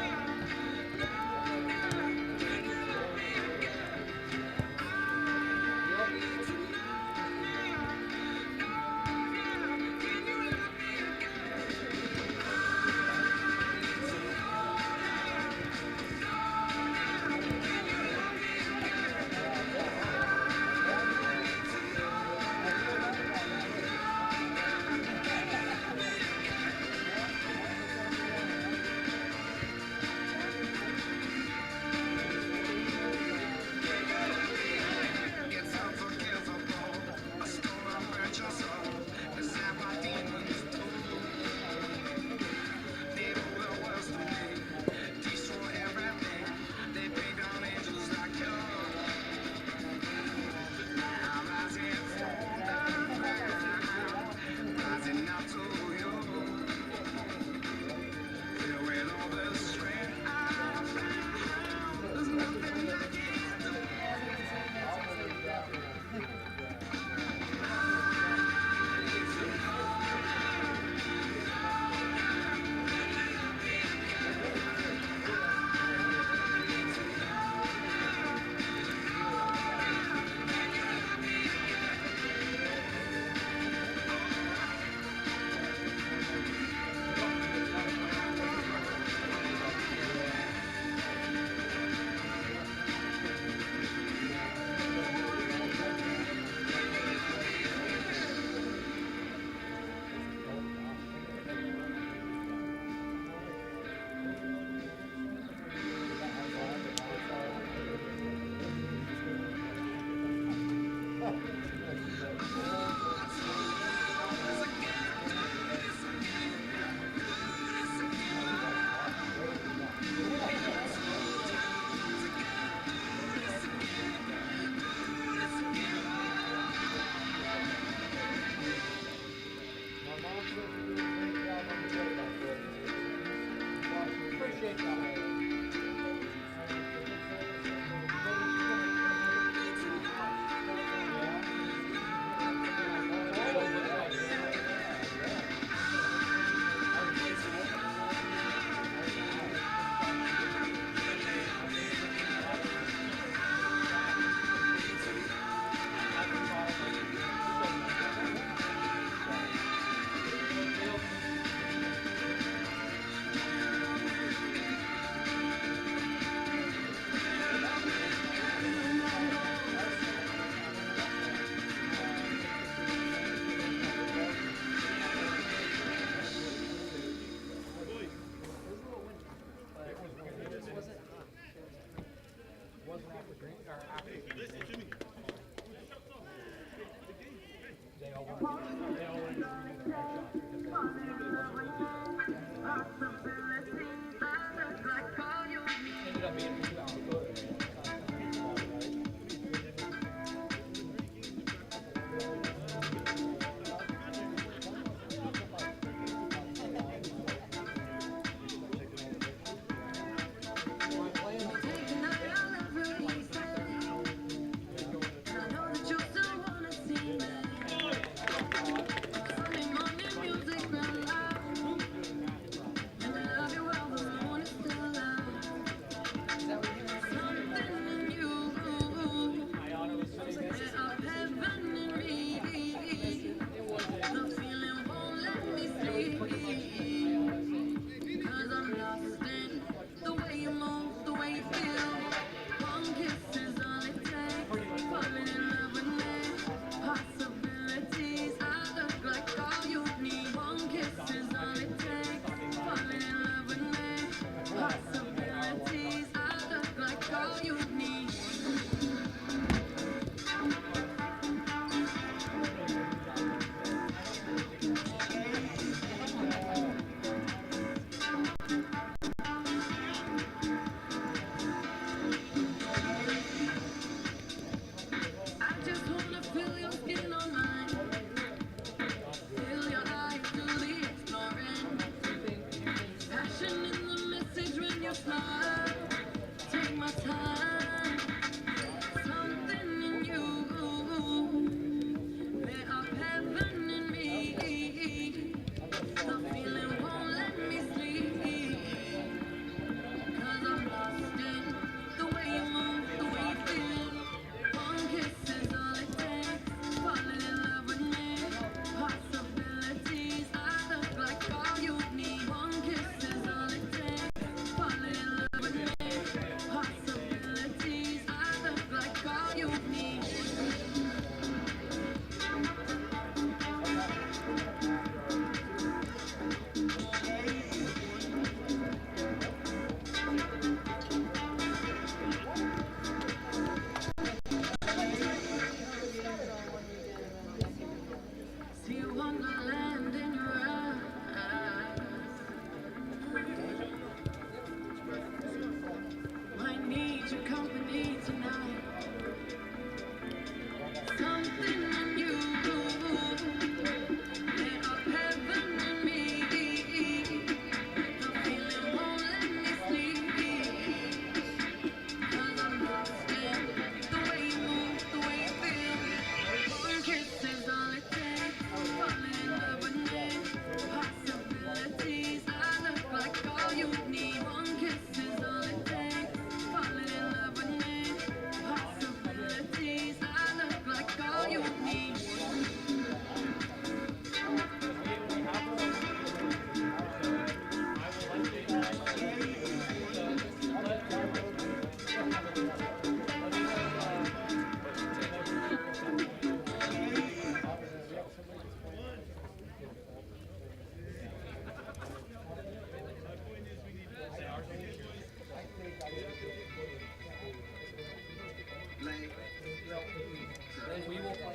then we will play.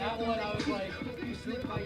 That one I was like, you slip my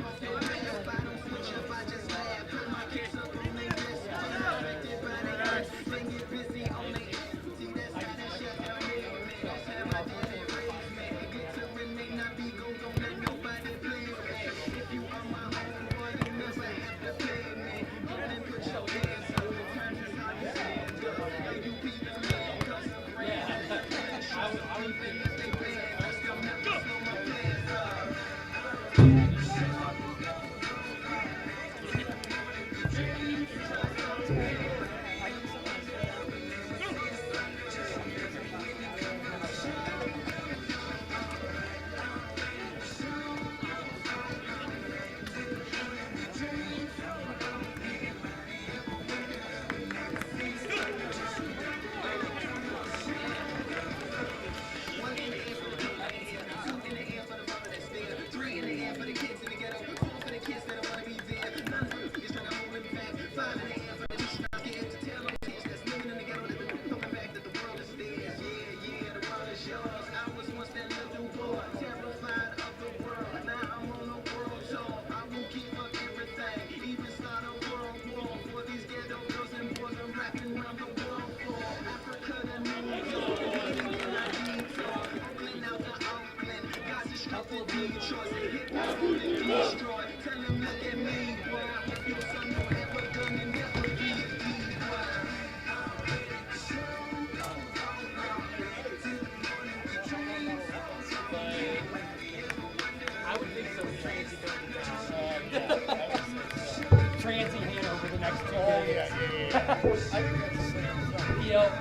Transy hand over the next 2 days. I think that's the same. Yep.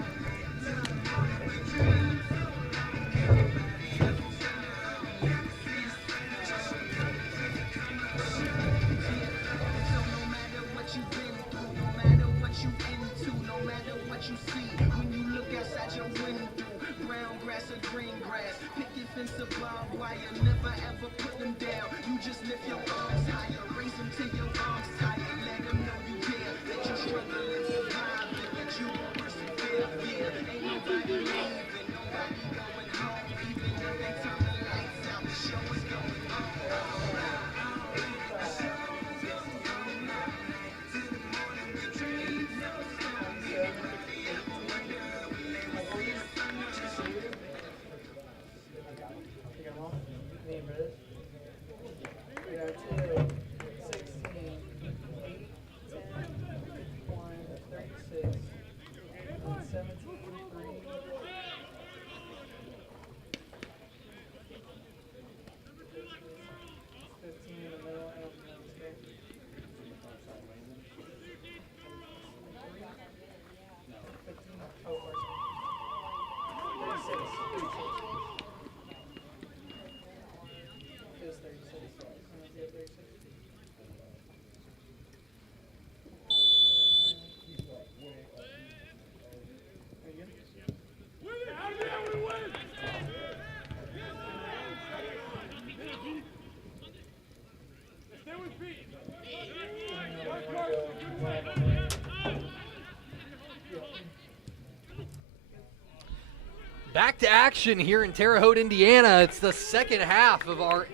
Back to action here in Terre Haute, Indiana. It's the second half of our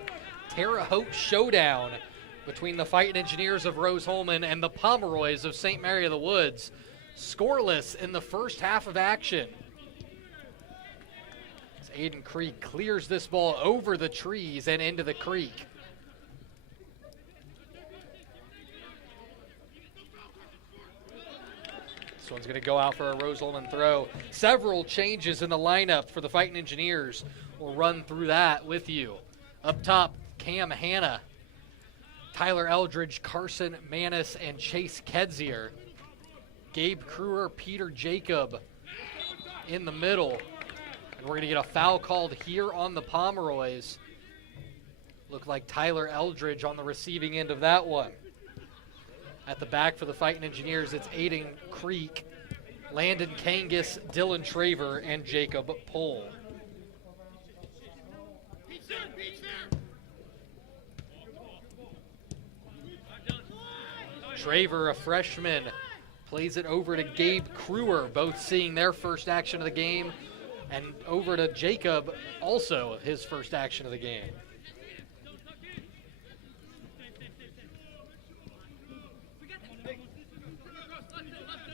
Terre Haute showdown between the Fighting Engineers of Rose-Hulman and the Pomeroys of St. Mary of the Woods. Scoreless in the first half of action. As Aiden Creek clears this ball over the trees and into the creek. This one's going to go out for a Rose-Hulman throw. Several changes in the lineup for the Fighting Engineers. We'll run through that with you. Up top, Cam Hanna, Tyler Eldridge, Carson Manis, and Chase Kedzier. Gabe Kruer, Peter Jacob in the middle. And we're going to get a foul called here on the Pomeroys. Looked like Tyler Eldridge on the receiving end of that one. At the back for the Fighting Engineers, it's Aiden Creek, Landon Kangas, Dylan Traver, and Jacob Pohl. Traver, a freshman, plays it over to Gabe Kruer, both seeing their first action of the game, and over to Jacob, also his first action of the game.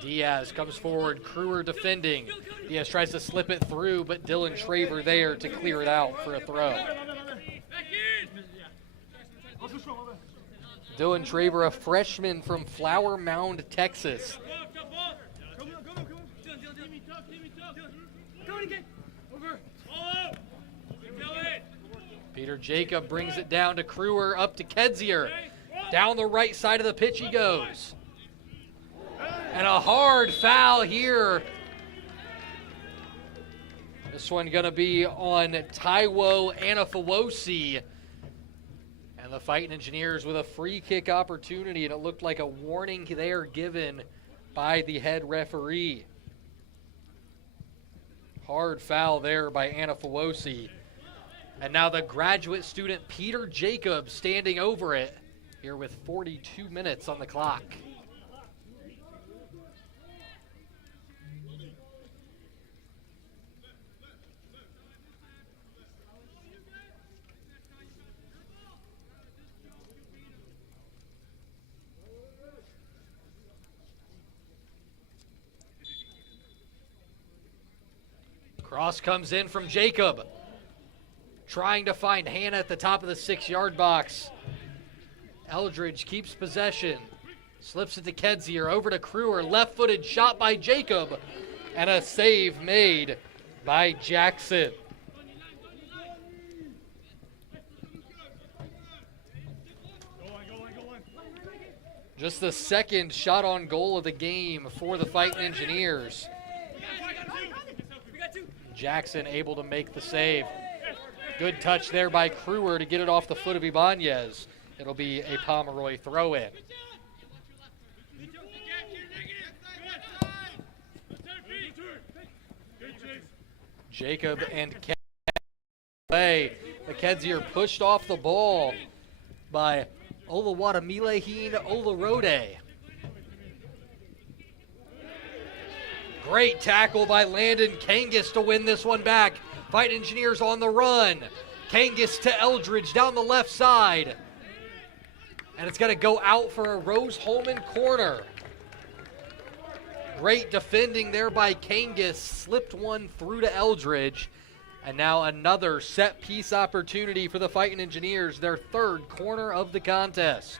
Diaz comes forward, Kruer defending. Diaz tries to slip it through, but Dylan Traver there to clear it out for a throw. Dylan Traver, a freshman from Flower Mound, Texas. Peter Jacob brings it down to Kruer, up to Kedzier. Down the right side of the pitch he goes. And a hard foul here. This one going to be on Taiwo Anafawosi. And the Fighting Engineers with a free kick opportunity, and it looked like a warning there given by the head referee. Hard foul there by Anafawosi. And now the graduate student Peter Jacob standing over it here with 42 minutes on the clock. Cross comes in from Jacob, trying to find Hanna at the top of the 6-yard box. Eldridge keeps possession, slips it to Kedzier, over to Kruer, left-footed shot by Jacob, and a save made by Jackson. Just the second shot on goal of the game for the Fighting Engineers. Jackson able to make the save. Good touch there by Kruer to get it off the foot of Ibanez. It'll be a Pomeroy throw-in. Jacob and Kedzier. The Kedzier pushed off the ball by Oluwadamilehine Olarode. Great tackle by Landon Kangas to win this one back. Fight Engineers on the run. Kangas to Eldridge down the left side. And it's going to go out for a Rose-Hulman corner. Great defending there by Kangas. Slipped one through to Eldridge. And now another set piece opportunity for the Fighting Engineers, their third corner of the contest.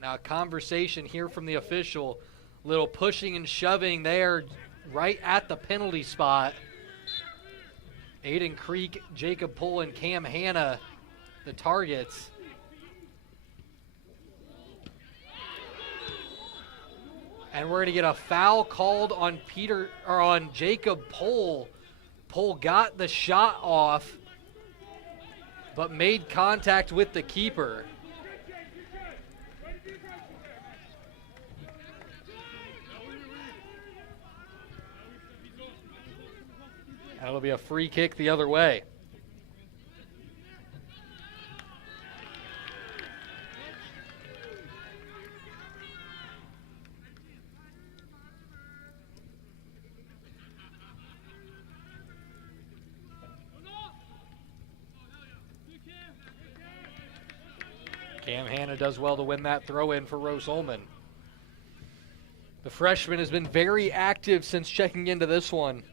Now, conversation here from the official. Little pushing and shoving there right at the penalty spot. Aiden Creek, Jacob Pohl, and Cam Hanna, the targets. And we're going to get a foul called on Jacob Pohl. Pohl got the shot off, but made contact with the keeper. That'll be a free kick the other way. Cam Hanna does well to win that throw-in for Rose-Hulman. The freshman has been very active since checking into this one.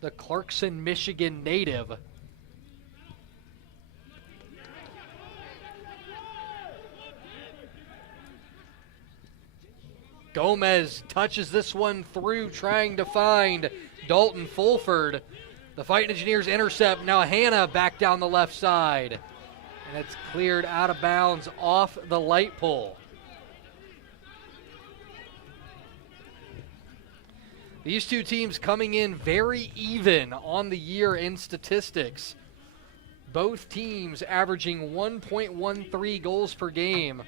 The Clarkson, Michigan native. Gomez touches this one through, trying to find Dalton Fulford. The Fighting Engineers intercept. Now Hannah back down the left side. And it's cleared out of bounds off the light pole. These two teams coming in very even on the year in statistics. Both teams averaging 1.13 goals per game.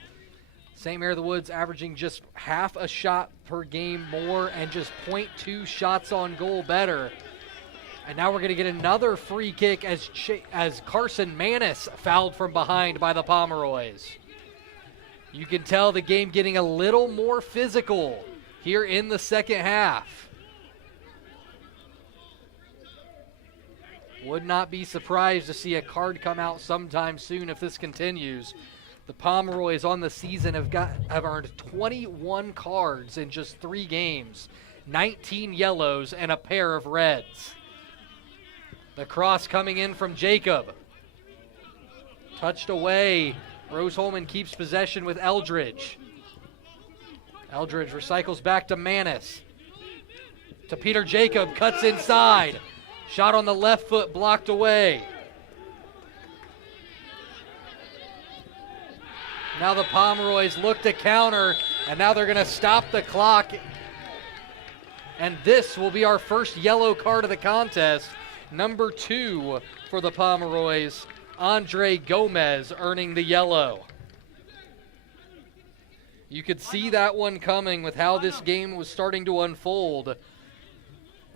St. Mary of the Woods averaging just half a shot per game more and just 0.2 shots on goal better. And now we're going to get another free kick as Carson Manis fouled from behind by the Pomeroys. You can tell the game getting a little more physical here in the second half. Would not be surprised to see a card come out sometime soon if this continues. The Pomeroys on the season have earned 21 cards in just 3 games, 19 yellows and a pair of reds. The cross coming in from Jacob. Touched away. Rose-Hulman keeps possession with Eldridge. Eldridge recycles back to Manis. To Peter Jacob, cuts inside. Shot on the left foot, blocked away. Now the Pomeroys look to counter, and now they're going to stop the clock. And this will be our first yellow card of the contest. Number 2 for the Pomeroys, Andre Gomez earning the yellow. You could see that one coming with how this game was starting to unfold. The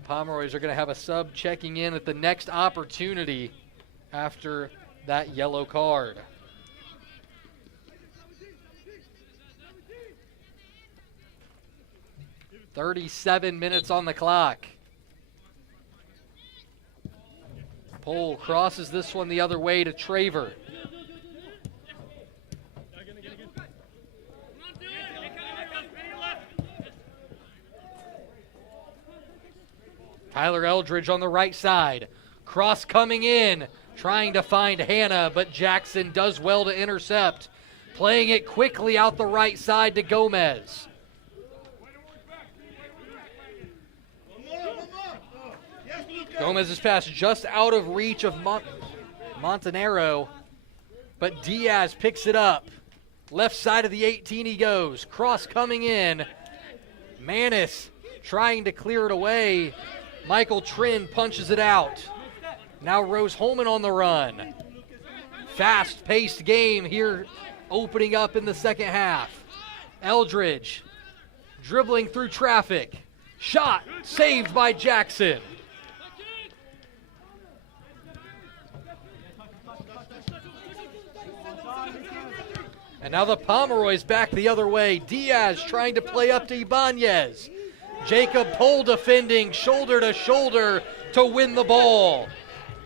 Pomeroys are going to have a sub checking in at the next opportunity after that yellow card. "37 minutes on the clock. Pole crosses this one the other way to Traver. Tyler Eldridge on the right side. Cross coming in, trying to find Hannah, but Jackson does well to intercept. Playing it quickly out the right side to Gomez. Gomez's pass just out of reach of Montanero, but Diaz picks it up. Left side of the 18 he goes. Cross coming in. Manis trying to clear it away. Michael Trin punches it out. Now Rose-Hulman on the run. Fast-paced game here opening up in the second half. Eldridge dribbling through traffic. Shot saved by Jackson. And now the Pomeroys back the other way. Diaz trying to play up to Ibanez. Jacob pole defending shoulder to shoulder to win the ball.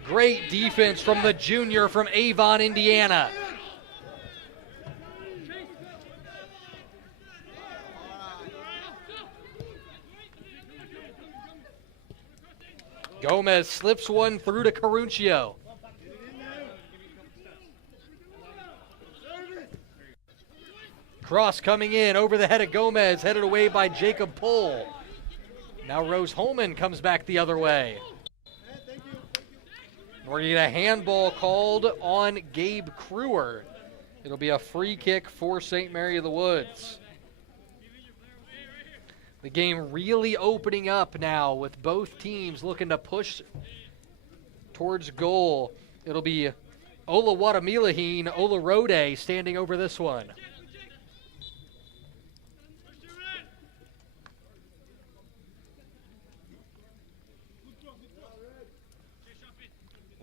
Great defense from the junior from Avon, Indiana. Gomez slips one through to Caruncio. Cross coming in over the head of Gomez, headed away by Jacob Pohl. Now Rose-Hulman comes back the other way. We're going to get a handball called on Gabe Crewer. It'll be a free kick for St. Mary of the Woods. The game really opening up now with both teams looking to push towards goal. It'll be Olawadamilahine Olarode standing over this one.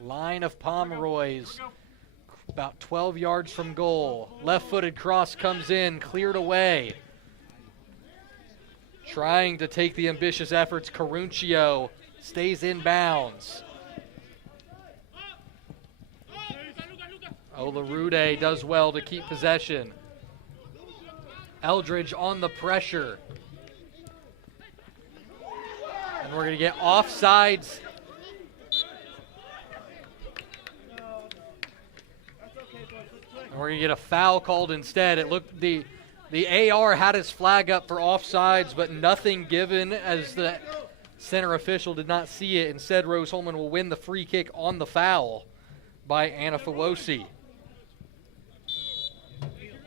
Line of Pomeroys about 12 yards from goal. Left-footed cross comes in, cleared away. Trying to take the ambitious efforts, Caruncio stays in bounds. Olarude does well to keep possession. Eldridge on the pressure. And we're going to get offsides. And we're going to get a foul called instead. It looked the The AR had his flag up for offsides, but nothing given as the center official did not see it. Instead, Rose-Hulman will win the free kick on the foul by Anafawosi.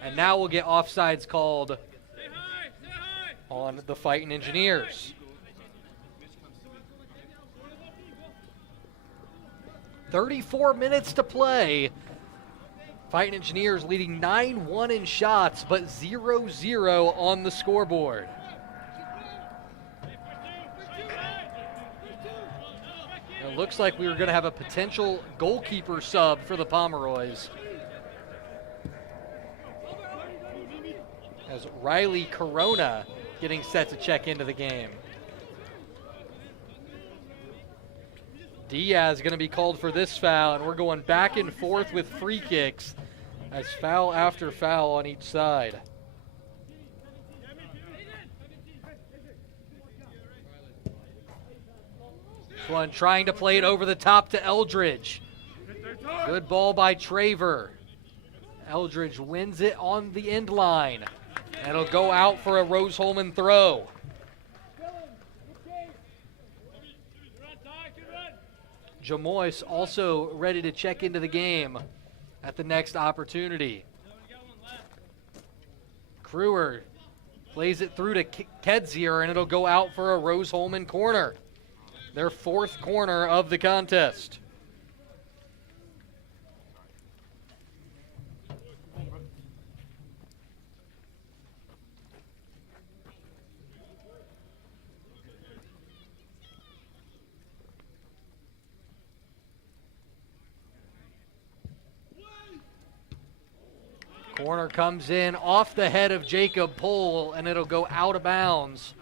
And now we'll get offsides called on the Fighting Engineers. 34 minutes to play. Fighting Engineers leading 9-1 in shots, but 0-0 on the scoreboard. It looks like we were going to have a potential goalkeeper sub for the Pomeroys, as Riley Corona getting set to check into the game. Diaz going to be called for this foul, and we're going back and forth with free kicks as foul after foul on each side. This one trying to play it over the top to Eldridge. Good ball by Traver. Eldridge wins it on the end line. And it'll go out for a Rose-Hulman throw. Jamois also ready to check into the game at the next opportunity. Kruer plays it through to Kedzier, and it'll go out for a Rose-Hulman corner. Their fourth corner of the contest. Corner comes in off the head of Jacob Pohl, and it'll go out of bounds,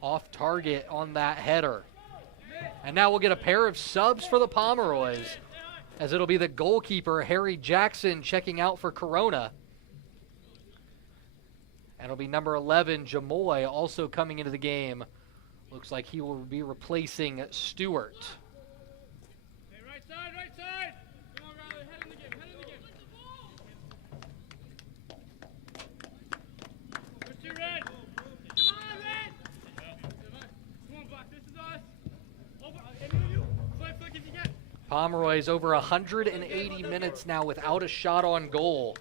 off target on that header. And now we'll get a pair of subs for the Pomeroys, as it'll be the goalkeeper, Harry Jackson, checking out for Corona. And it'll be number 11, Jamoy, also coming into the game. Looks like he will be replacing Stewart. Hey, right side, right side. Come on, Riley, head in the game, head in the game. Push to Red. Come on, Red. Come on, Buck, this is us. Over, you. Flick if you can. Pomeroys over 180 minutes now without a shot on goal,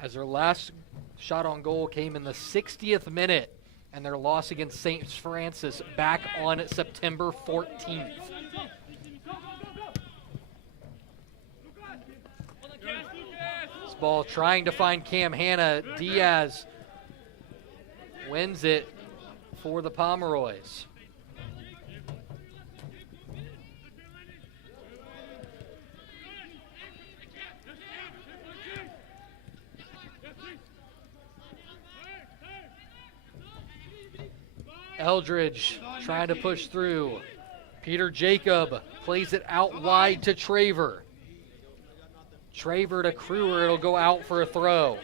as their last shot on goal came in the 60th minute, and their loss against St. Francis back on September 14th. This ball trying to find Cam Hanna. Diaz wins it for the Pomeroys. Eldridge trying to push through. Peter Jacob plays it out wide to Traver. Traver to Kruer. It'll go out for a throw.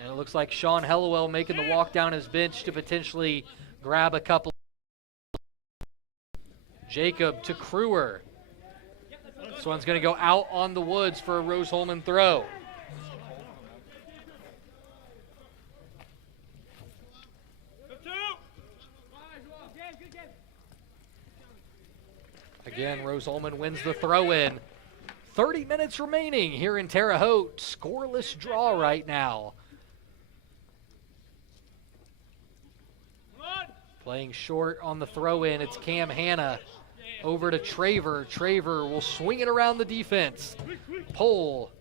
And it looks like Sean Hellowell making the walk down his bench to potentially grab a couple. Jacob to Kruer. This one's going to go out on the woods for a Rose-Hulman throw. Again, Rose-Hulman wins the throw-in. 30 minutes remaining here in Terre Haute. Scoreless draw right now. Playing short on the throw-in, it's Cam Hanna. Over to Traver. Traver will swing it around the defense. Pohl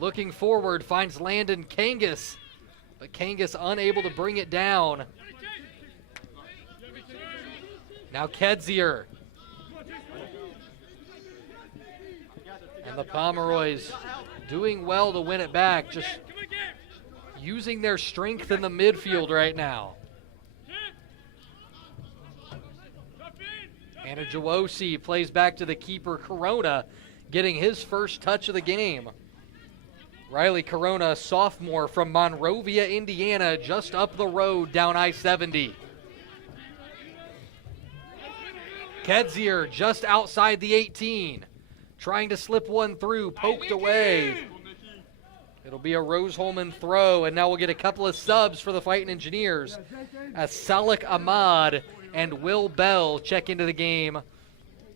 looking forward, finds Landon Kangas, but Kangas unable to bring it down. Now Kedzier. And the Pomeroys doing well to win it back, just using their strength in the midfield right now. Anna Jawosi plays back to the keeper, Corona, getting his first touch of the game. Riley Corona, sophomore from Monrovia, Indiana, just up the road down I-70. Kedzier just outside the 18. trying to slip one through, poked away. It'll be a Rose-Hulman throw, and now we'll get a couple of subs for the Fighting Engineers as Salak Ahmad and Will Bell check into the game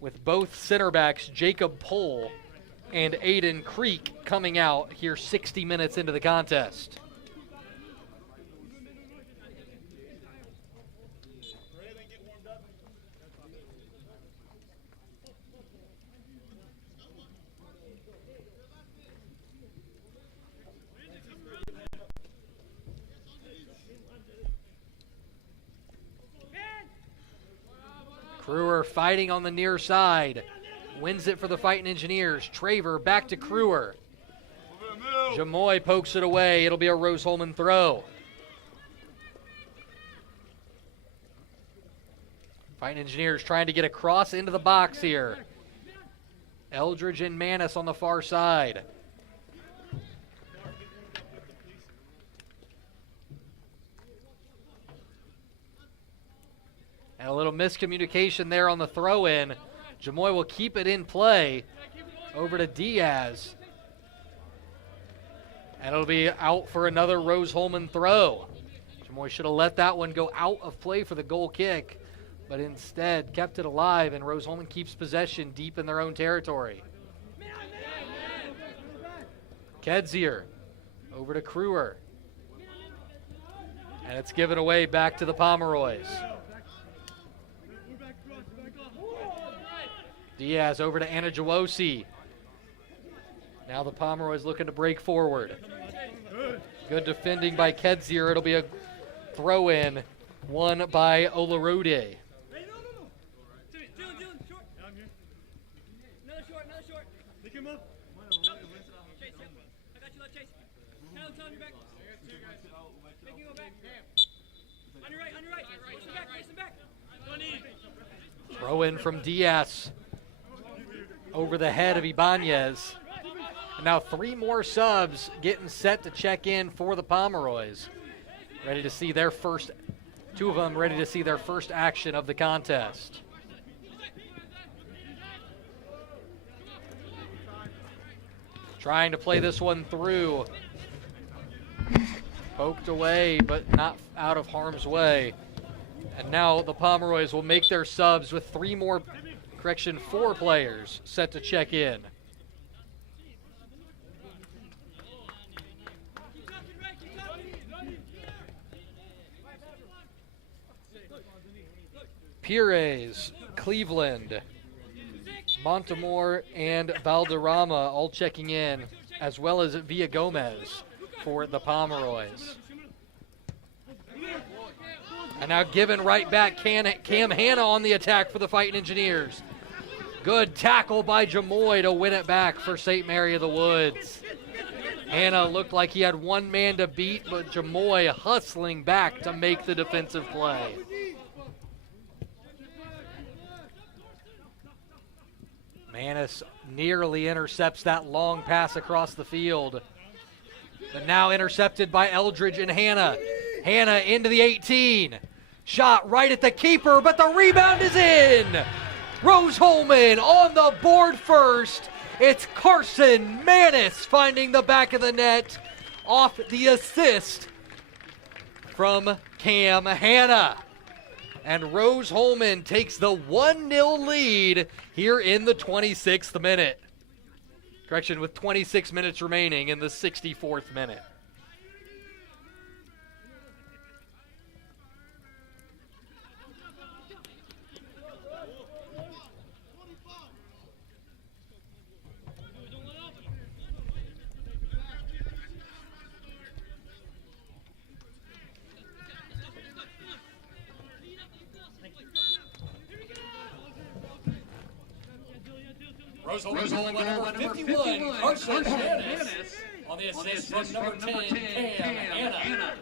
with both center backs, Jacob Pohl and Aiden Creek, coming out here 60 minutes into the contest. Crewer fighting on the near side. Wins it for the Fighting Engineers. Traver back to Crewer. Jamoy pokes it away. It'll be a Rose-Hulman throw. Fighting Engineers trying to get across into the box here. Eldridge and Manis on the far side. And a little miscommunication there on the throw-in. Jamoy will keep it in play over to Diaz. And it'll be out for another Rose-Hulman throw. Jamoy should have let that one go out of play for the goal kick, but instead kept it alive, and Rose-Hulman keeps possession deep in their own territory. Kedzier over to Crewer. And it's given away back to the Pomeroys. Diaz over to Anajawosi. Now the Pomeroys looking to break forward. Good defending by Kedzier. It'll be a throw-in, won by Olarode. Throw in from Diaz over the head of Ibanez. And now 3 more subs getting set to check in for the Pomeroys. Ready to see their first, 2 of them ready to see their first action of the contest. Trying to play this one through. Poked away, but not out of harm's way. And now the Pomeroys will make their subs with 4 players set to check in. Pires, Cleveland, Montemor, and Valderrama all checking in, as well as Villa Gomez for the Pomeroys. And now given right back, Cam Hanna on the attack for the Fighting Engineers. Good tackle by Jamoy to win it back for St. Mary of the Woods. Hanna looked like he had 1 man to beat, but Jamoy hustling back to make the defensive play. Manis nearly intercepts that long pass across the field. But now intercepted by Eldridge and Hanna. Hanna into the 18. Shot right at the keeper, but the rebound is in. Rose-Hulman on the board first. It's Carson Manis finding the back of the net off the assist from Cam Hanna. And Rose-Hulman takes the 1-0 lead here in the 26th minute. Correction, with 26 minutes remaining in the 64th minute. Rose-Hulman number 51, Carson Manis, on the assist from number 10, Cam Hanna.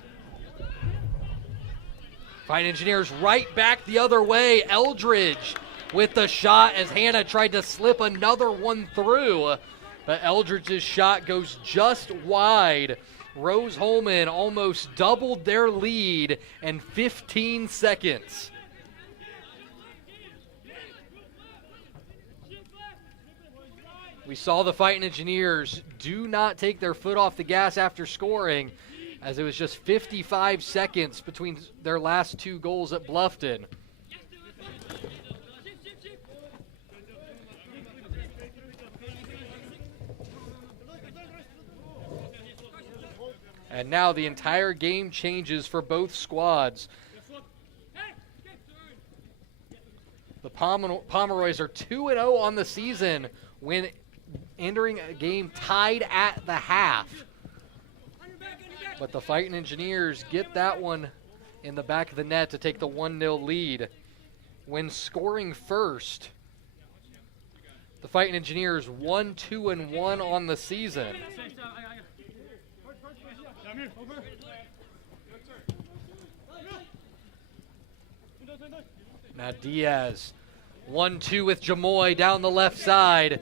Fighting Engineers right back the other way. Eldridge with the shot as Hanna tried to slip another one through. But Eldridge's shot goes just wide. Rose-Hulman almost doubled their lead in 15 seconds. We saw the Fighting Engineers do not take their foot off the gas after scoring, as it was just 55 seconds between their last 2 goals at Bluffton. And now the entire game changes for both squads. The Pomeroys are 2-0 on the season when entering a game tied at the half. But the Fighting Engineers get that one in the back of the net to take the 1-0 lead. When scoring first, the Fighting Engineers 1-2-1 on the season. Now Diaz, 1-2 with Jamoy down the left side.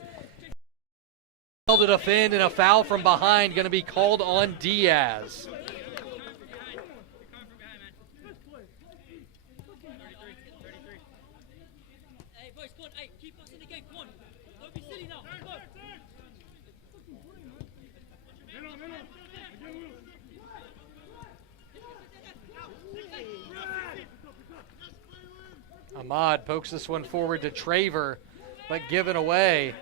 To defend, and a foul from behind going to be called on Diaz. Hey, boys, come on. Hey, keep us in the game. Come on. Don't be silly now. Come on. Ahmad pokes this one forward to Traver, but given away.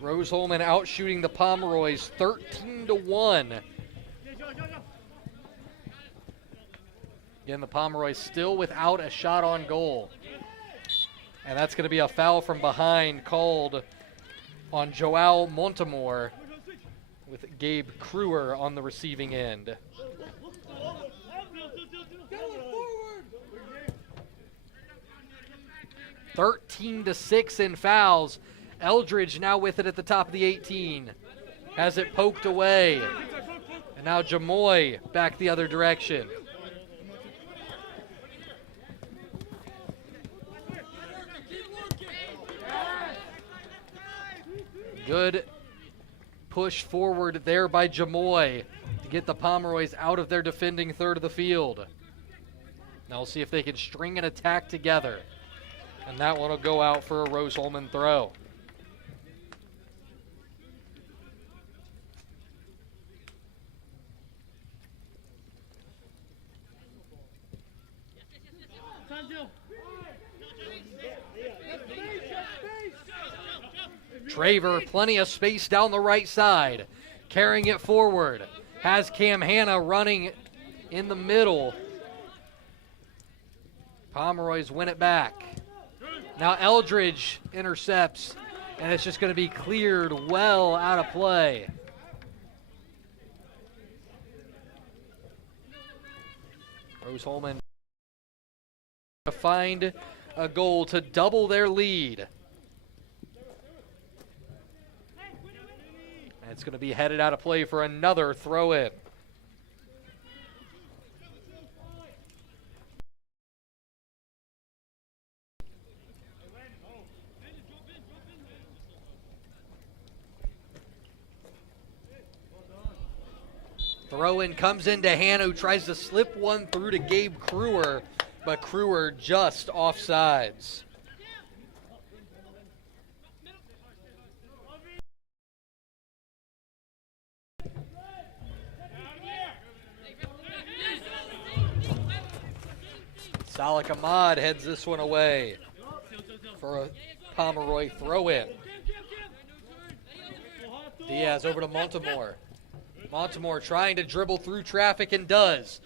Rose-Hulman out shooting the Pomeroys 13-1. Again, the Pomeroys still without a shot on goal. And that's going to be a foul from behind called on Joao Montemor, with Gabe Crewer on the receiving end. 13-6 in fouls. Eldridge now with it at the top of the 18. Has it poked away. And now Jamoy back the other direction. Good push forward there by Jamoy to get the Pomeroys out of their defending third of the field. Now we'll see if they can string an attack together. And that one will go out for a Rose-Hulman throw. Traver, plenty of space down the right side, carrying it forward. Has Cam Hanna running in the middle. Pomeroys win it back. Now Eldridge intercepts, and it's just going to be cleared well out of play. Rose-Hulman to find a goal to double their lead. And it's going to be headed out of play for another throw-in. Throw-in comes into Hanna, who tries to slip one through to Gabe Crewer, but Crewer just offsides. Salak Ahmad heads this one away for a Pomeroy throw-in. Diaz over to Montemor. Montemor trying to dribble through traffic and does.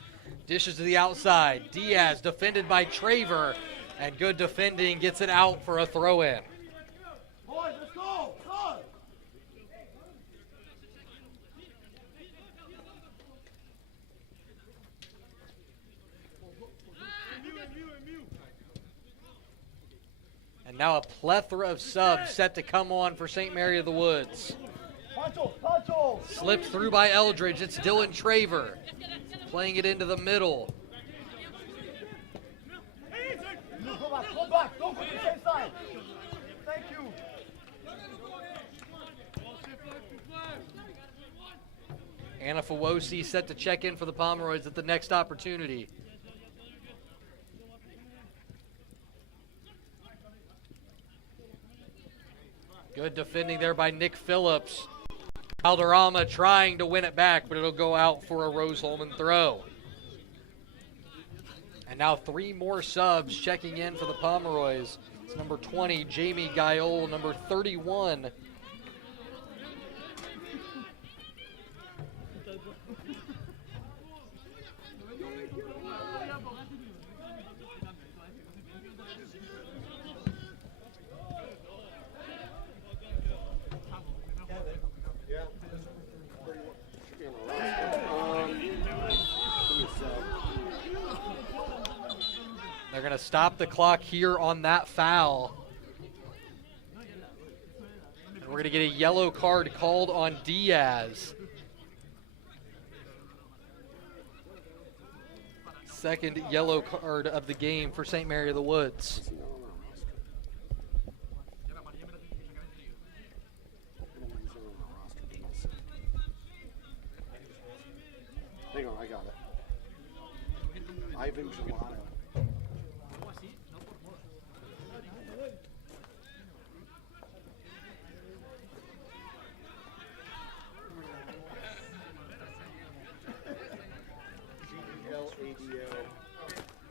Dishes to the outside. Diaz defended by Traver, and good defending gets it out for a throw-in. Boys, let's go. Come on. And now a plethora of subs set to come on for St. Mary of the Woods. Slipped through by Eldridge. It's Dylan Traver playing it into the middle. Go back. Don't go to the same side. Thank you. Anna Fawosi set to check in for the Pomeroys at the next opportunity. Good defending there by Nick Phillips. Valderrama trying to win it back, but it'll go out for a Rose-Hulman throw. And now 3 more subs checking in for the Pomeroys. It's number 20, Jamie Guyol, number 31. They're going to stop the clock here on that foul. And we're going to get a yellow card called on Diaz. Second yellow card of the game for St. Mary of the Woods. Hang on, I got it. Ivan Gelato.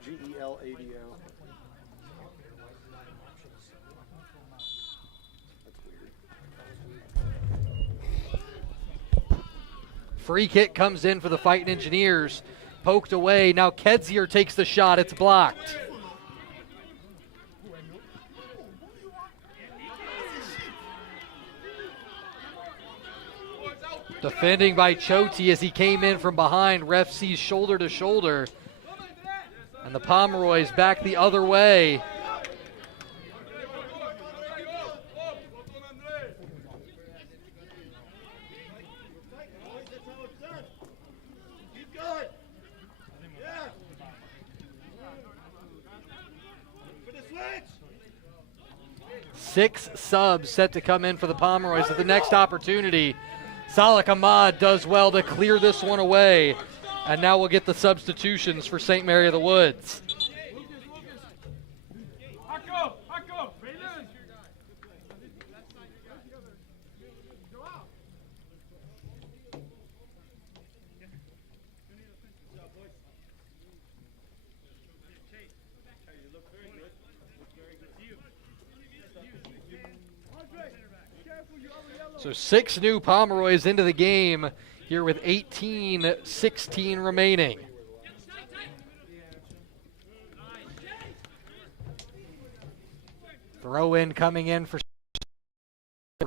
G-E-L-A-D-O. That's weird. Free kick comes in for the Fighting Engineers. Poked away. Now Kedzier takes the shot. It's blocked. Defending by Choti as he came in from behind. Ref sees shoulder to shoulder. And the Pomeroys back the other way. Six subs set to come in for the Pomeroys at the next opportunity. Salak Ahmad does well to clear this one away. And now we'll get the substitutions for St. Mary of the Woods. So 6 new Pomeroys into the game here with 18-16 remaining. Throw in coming in for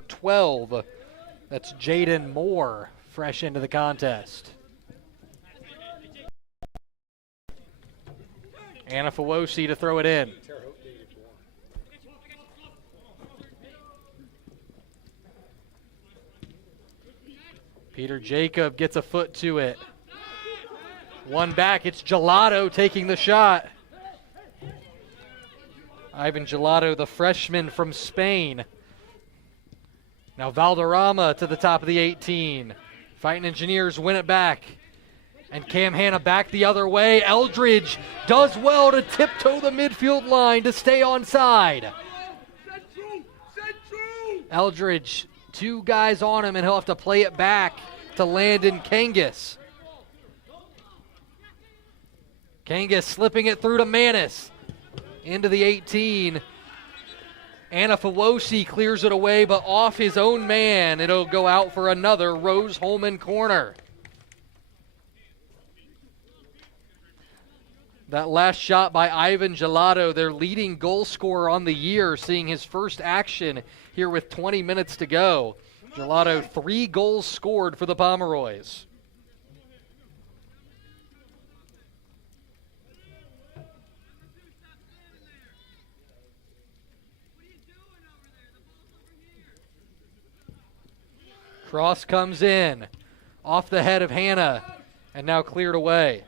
12. That's Jaden Moore fresh into the contest. Anna Fawosi to throw it in. Peter Jacob gets a foot to it. One back, it's Gelato taking the shot. Ivan Gelato, the freshman from Spain. Now Valderrama to the top of the 18. Fighting Engineers win it back. And Cam Hanna back the other way. Eldridge does well to tiptoe the midfield line to stay onside. Eldridge, 2 guys on him, and he'll have to play it back to Landon Kangas. Kangas slipping it through to Manis. Into the 18. Anna Fawosi clears it away, but off his own man. It'll go out for another Rose-Hulman corner. That last shot by Ivan Gelato, their leading goal scorer on the year, seeing his first action here with 20 minutes to go. Gelato, 3 goals scored for the Pomeroys. Cross comes in, off the head of Hanna, and now cleared away.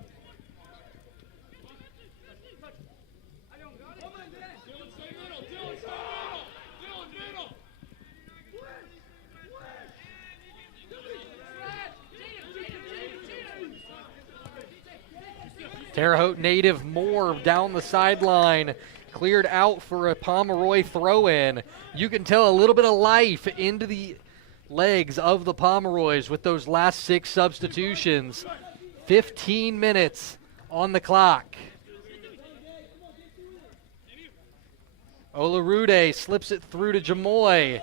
Terre Haute native Moore down the sideline cleared out for a Pomeroy throw-in. You can tell a little bit of life into the legs of the Pomeroys with those last 6 substitutions. 15 minutes on the clock. Olarude slips it through to Jamoy,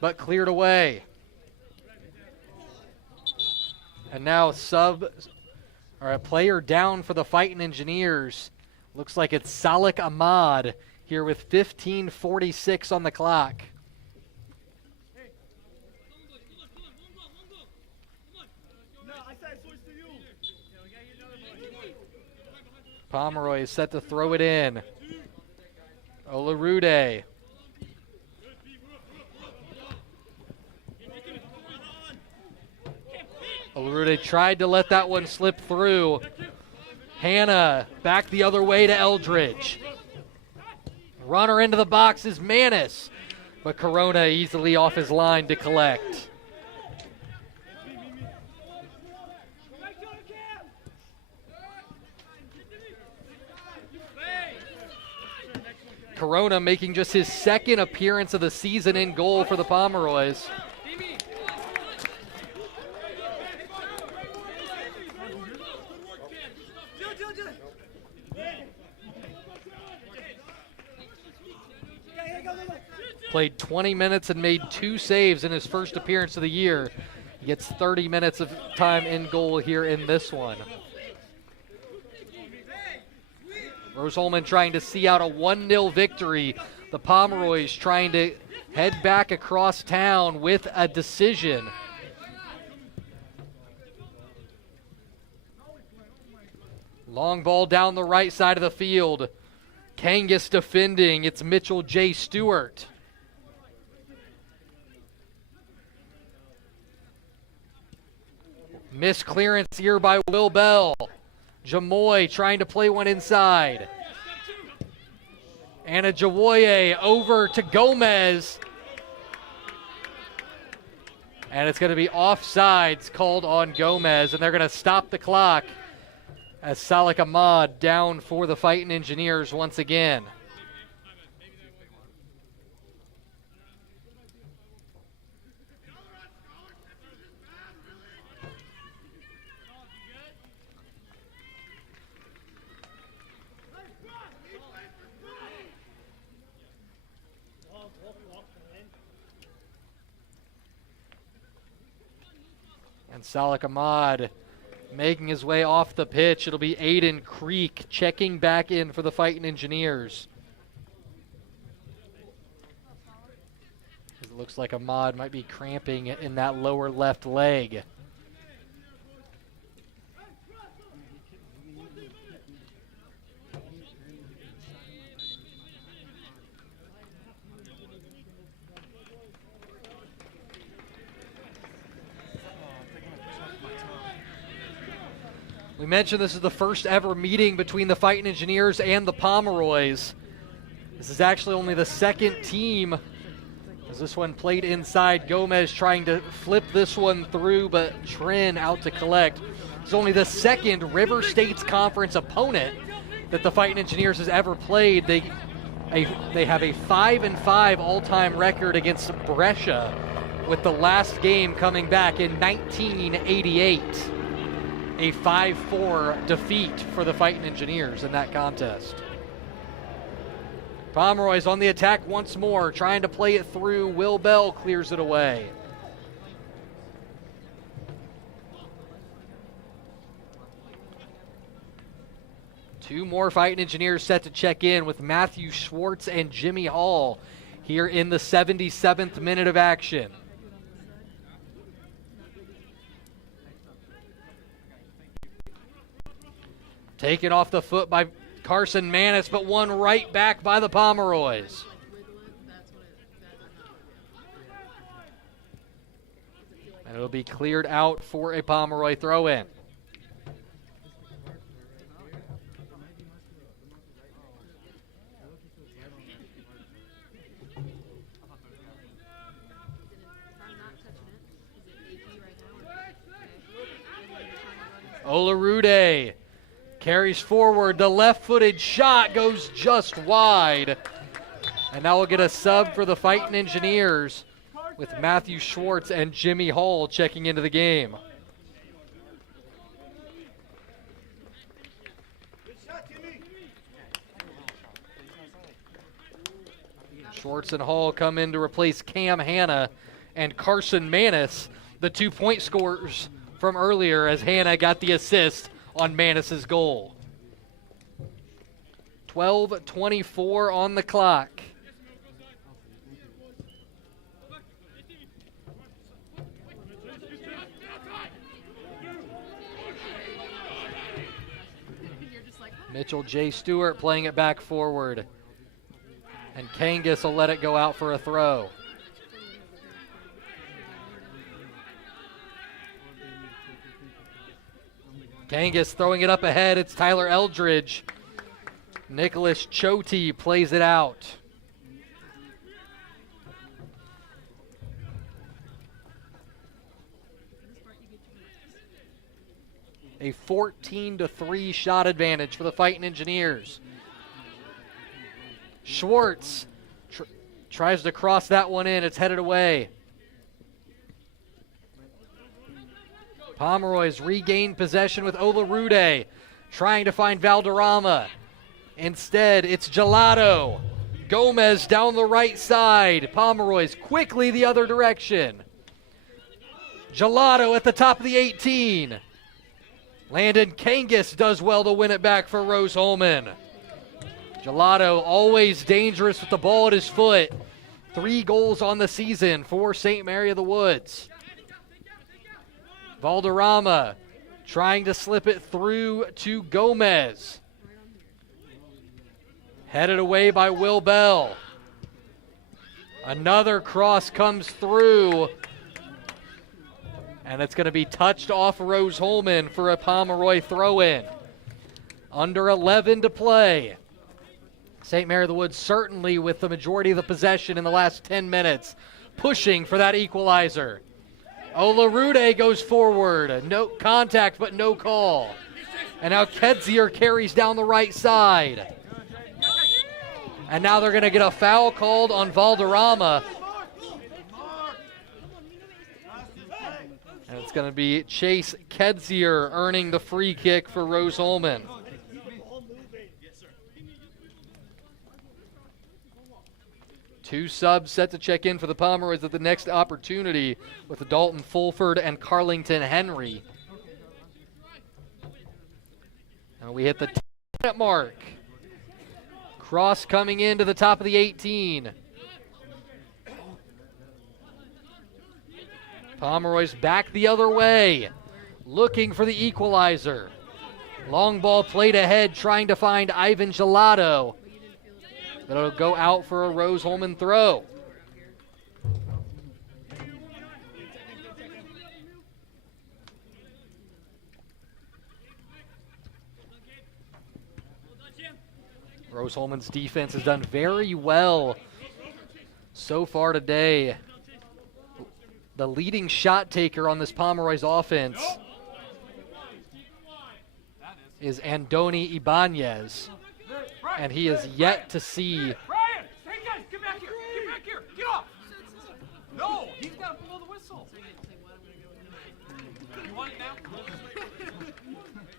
but cleared away. And now a player down for the Fighting Engineers. Looks like it's Salik Ahmad here with 15:46 on the clock. Pomeroy is set to throw it in. Olarude. Olarude tried to let that one slip through. Hannah back the other way to Eldridge. Runner into the box is Manis, but Corona easily off his line to collect. Corona making just his 2nd appearance of the season in goal for the Pomeroys. Played 20 minutes and made 2 saves in his first appearance of the year. He gets 30 minutes of time in goal here in this one. Rose-Hulman trying to see out a 1-0 victory. The Pomeroys trying to head back across town with a decision. Long ball down the right side of the field. Kangas defending. It's Mitchell J. Stewart. Missed clearance here by Will Bell. Jamoy trying to play one inside. Anna Jawoye over to Gomez. And it's going to be offsides called on Gomez, and they're going to stop the clock as Salik Ahmad down for the Fighting Engineers once again. And Salik Ahmad making his way off the pitch. It'll be Aiden Creek checking back in for the Fighting Engineers. It looks like Ahmad might be cramping in that lower left leg. We mentioned this is the first ever meeting between the Fighting Engineers and the Pomeroys. This is actually only the 2nd team, as this one played inside. Gomez trying to flip this one through, but Trin out to collect. It's only the 2nd River States Conference opponent that the Fighting Engineers has ever played. They have a 5-5 all-time record against Brescia, with the last game coming back in 1988. A 5-4 defeat for the Fighting Engineers in that contest. Pomeroy's on the attack once more, trying to play it through. Will Bell clears it away. Two more Fighting Engineers set to check in with Matthew Schwartz and Jimmy Hall here in the 77th minute of action. Taken off the foot by Carson Manis, but won right back by the Pomeroys. And it'll be cleared out for a Pomeroy throw-in. Olarude Carries forward. The left-footed shot goes just wide. And now we'll get a sub for the Fighting Engineers with Matthew Schwartz and Jimmy Hall checking into the game. Schwartz and Hall come in to replace Cam Hanna and Carson Manis, the 2-point scorers from earlier, as Hanna got the assist on Manis's goal. 12:24 on the clock. Mitchell J. Stewart playing it back forward. And Kangas will let it go out for a throw. Kangas throwing it up ahead. It's Tyler Eldridge. Nicholas Choti plays it out. A 14-3 shot advantage for the Fighting Engineers. Schwartz tries to cross that one in. It's headed away. Pomeroy's regained possession with Olarude, trying to find Valderrama. Instead, it's Gelato. Gomez down the right side. Pomeroy's quickly the other direction. Gelato at the top of the 18. Landon Kangas does well to win it back for Rose-Hulman. Gelato always dangerous with the ball at his foot. 3 goals on the season for St. Mary of the Woods. Valderrama trying to slip it through to Gomez. Headed away by Will Bell. Another cross comes through. And it's going to be touched off Rose-Hulman for a Pomeroy throw-in. Under 11 to play. St. Mary of the Woods certainly with the majority of the possession in the last 10 minutes, pushing for that equalizer. Olarude goes forward. No contact, but no call. And now Kedzier carries down the right side. And now they're going to get a foul called on Valderrama. And it's going to be Chase Kedzier earning the free kick for Rose-Hulman. Two subs set to check in for the Pomeroys at the next opportunity with Dalton Fulford and Carlington Henry. And we hit the 10-minute mark. Cross coming into the top of the 18. Pomeroy's back the other way, looking for the equalizer. Long ball played ahead, trying to find Ivan Gelato. That'll go out for a Rose-Hulman throw. Rose-Hulman's defense has done very well so far today. The leading shot taker on this Pomeroy's offense is Andoni Ibanez, and he is yet to see. Brian! Hey guys, get back here! Get back here! Get off! No, he's got to blow the whistle. You want it now?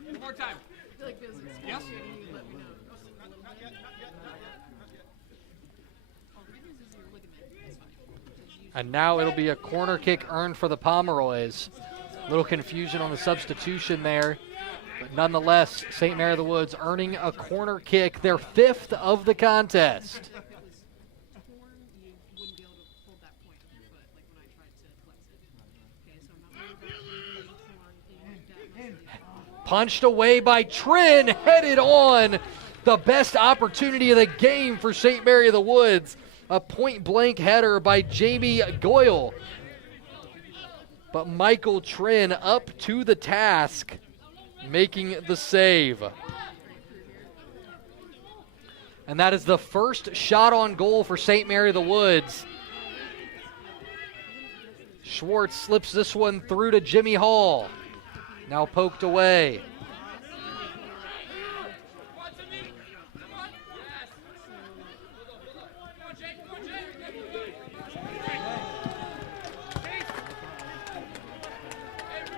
One more time. Yes? And now it'll be a corner kick earned for the Pomeroys. A little confusion on the substitution there. But nonetheless, St. Mary of the Woods earning a corner kick, their 5th of the contest. Punched away by Trin, headed on. The best opportunity of the game for St. Mary of the Woods. A point-blank header by Jamie Goyle. But Michael Trin up to the task, making the save. And that is the first shot on goal for St. Mary of the Woods. Schwartz slips this one through to Jimmy Hall. Now poked away.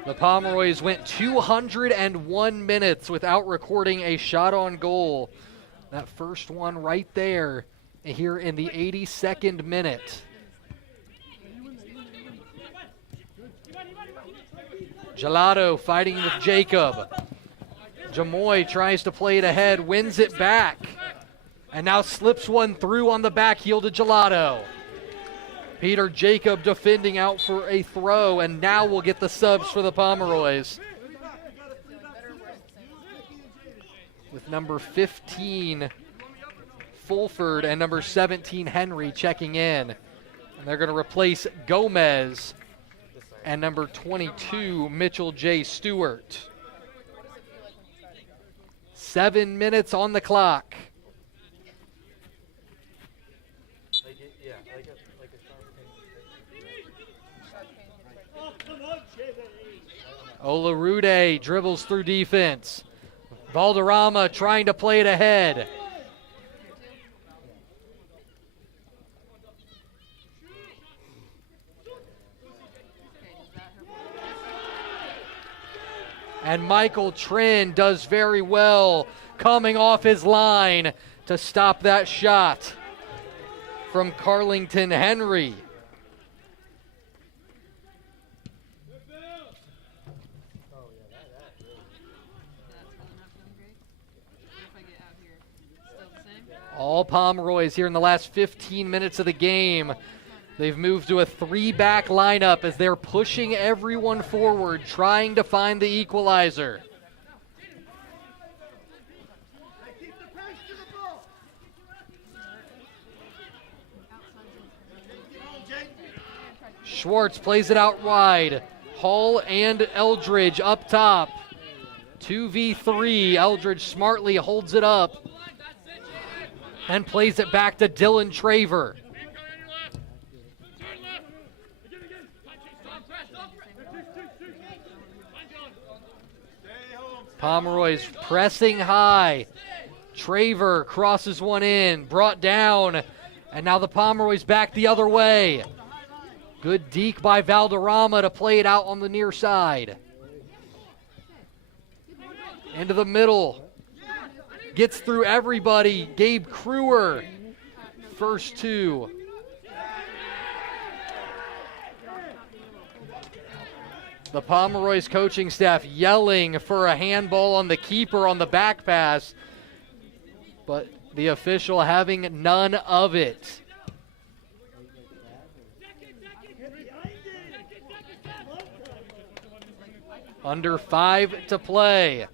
The Pomeroys went 201 minutes without recording a shot on goal. That first one right there here in the 82nd minute. Gelato fighting with Jacob. Jamoy tries to play it ahead, wins it back, and now slips one through on the back heel to Gelato. Peter Jacob defending out for a throw, and now we'll get the subs for the Pomeroys. With number 15, Fulford, and number 17, Henry, checking in. And they're going to replace Gomez and number 22, Mitchell J. Stewart. 7 minutes on the clock. Olarude dribbles through defense. Valderrama trying to play it ahead. And Michael Trin does very well coming off his line to stop that shot from Carlington Henry. All Pomeroys here in the last 15 minutes of the game. They've moved to a 3-back lineup as they're pushing everyone forward, trying to find the equalizer. Schwartz plays it out wide. Hall and Eldridge up top. 2v3. Eldridge smartly holds it up and plays it back to Dylan Traver. Pomeroys pressing high. Traver crosses one in, brought down, and now the Pomeroys back the other way. Good deke by Valderrama to play it out on the near side. Into the middle. Gets through everybody. Gabe Kruer, first two. The Pomeroys coaching staff yelling for a handball on the keeper on the back pass, but the official having none of it. Under 5 to play.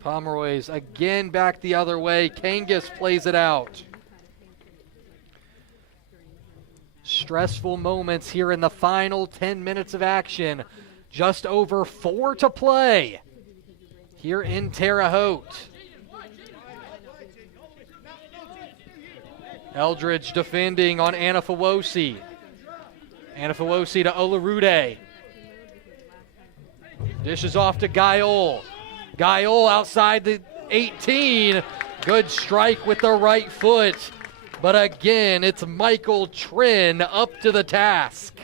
Pomeroys again back the other way. Kangas plays it out. Stressful moments here in the final 10 minutes of action. Just over 4 to play here in Terre Haute. Eldridge defending on Anafawosi. Anafawosi to Olarude. Dishes off to Guyol. Guyol outside the 18. Good strike with the right foot. But again, it's Michael Trin up to the task.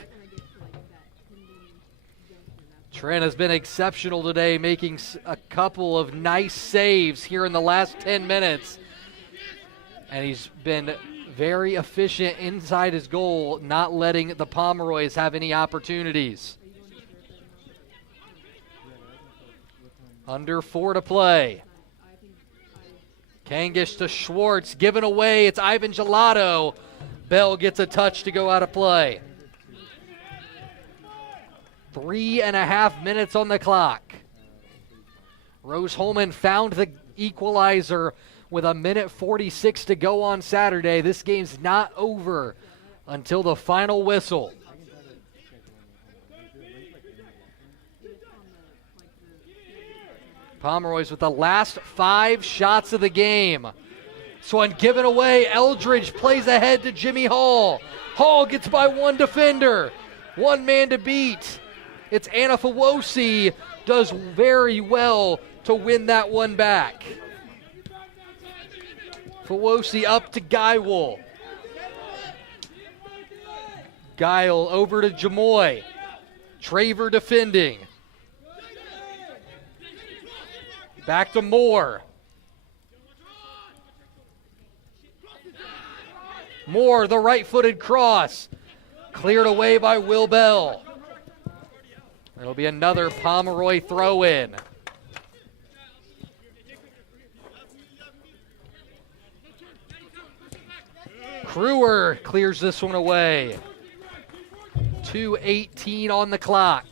Trin has been exceptional today, making a couple of nice saves here in the last 10 minutes. And he's been very efficient inside his goal, not letting the Pomeroys have any opportunities. Under 4 to play. Kangish to Schwartz, given away. It's Ivan Gelato. Bell gets a touch to go out of play. 3.5 minutes on the clock. Rose-Hulman found the equalizer with 1:46 to go on Saturday. This game's not over until the final whistle. Pomeroys with the last 5 shots of the game. This one given away. Eldridge plays ahead to Jimmy Hall. Hall gets by one defender. One man to beat. It's Anafawosi. Does very well to win that one back. Fawosi up to Guyol. Guile over to Jamoy. Traver defending. Back to Moore. Moore, the right-footed cross. Cleared away by Will Bell. It'll be another Pomeroy throw-in. Crewer clears this one away. 2:18 on the clock.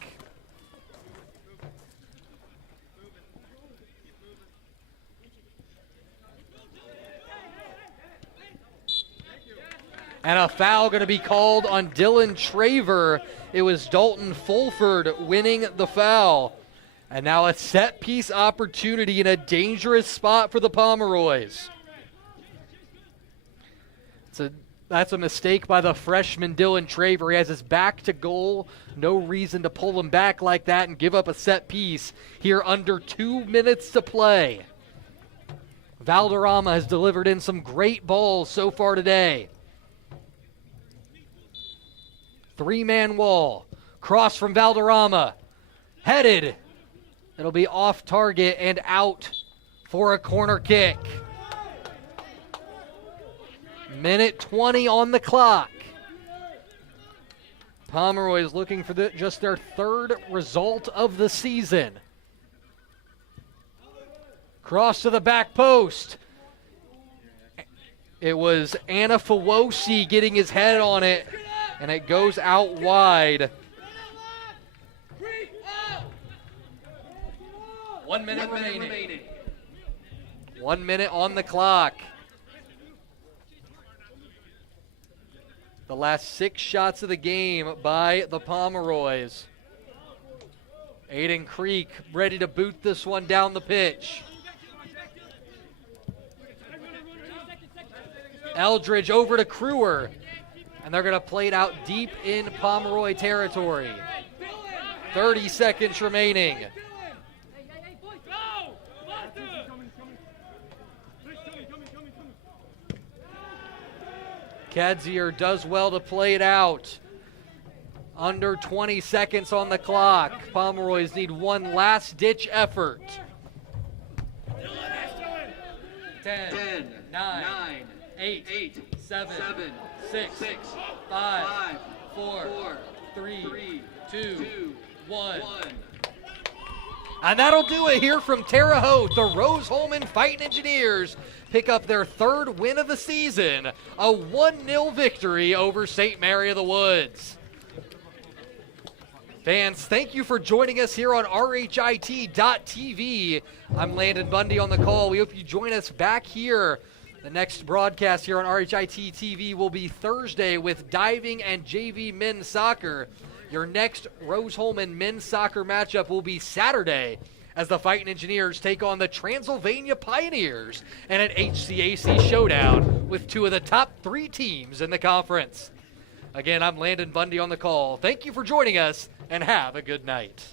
And a foul going to be called on Dylan Traver. It was Dalton Fulford winning the foul. And now a set piece opportunity in a dangerous spot for the Pomeroys. That's a mistake by the freshman Dylan Traver. He has his back to goal. No reason to pull him back like that and give up a set piece here under 2 minutes to play. Valderrama has delivered in some great balls so far today. Three-man wall. Cross from Valderrama. Headed. It'll be off target and out for a corner kick. Minute 20 on the clock. Pomeroy is looking for just their third result of the season. Cross to the back post. It was Anna Fawosi getting his head on it, and it goes out wide. 1 minute remaining. 1 minute on the clock. The last 6 shots of the game by the Pomeroys. Aiden Creek ready to boot this one down the pitch. Eldridge over to Crewer. And they're going to play it out deep in Pomeroy territory. 30 seconds remaining. Kadzier does well to play it out. Under 20 seconds on the clock. Pomeroys need one last-ditch effort. 10, 9, 8, 7, 6, 5, 4, 3, 2, 1. And that'll do it here from Terre Haute. The Rose-Hulman Fighting Engineers pick up their third win of the season, a 1-0 victory over St. Mary of the Woods. Fans, thank you for joining us here on RHIT.TV. I'm Landon Bundy on the call. We hope you join us back here. The next broadcast here on RHIT TV will be Thursday with diving and JV men's soccer. Your next Rose-Hulman men's soccer matchup will be Saturday as the Fighting Engineers take on the Transylvania Pioneers in an HCAC showdown with 2 of the top 3 teams in the conference. Again, I'm Landon Bundy on the call. Thank you for joining us, and have a good night.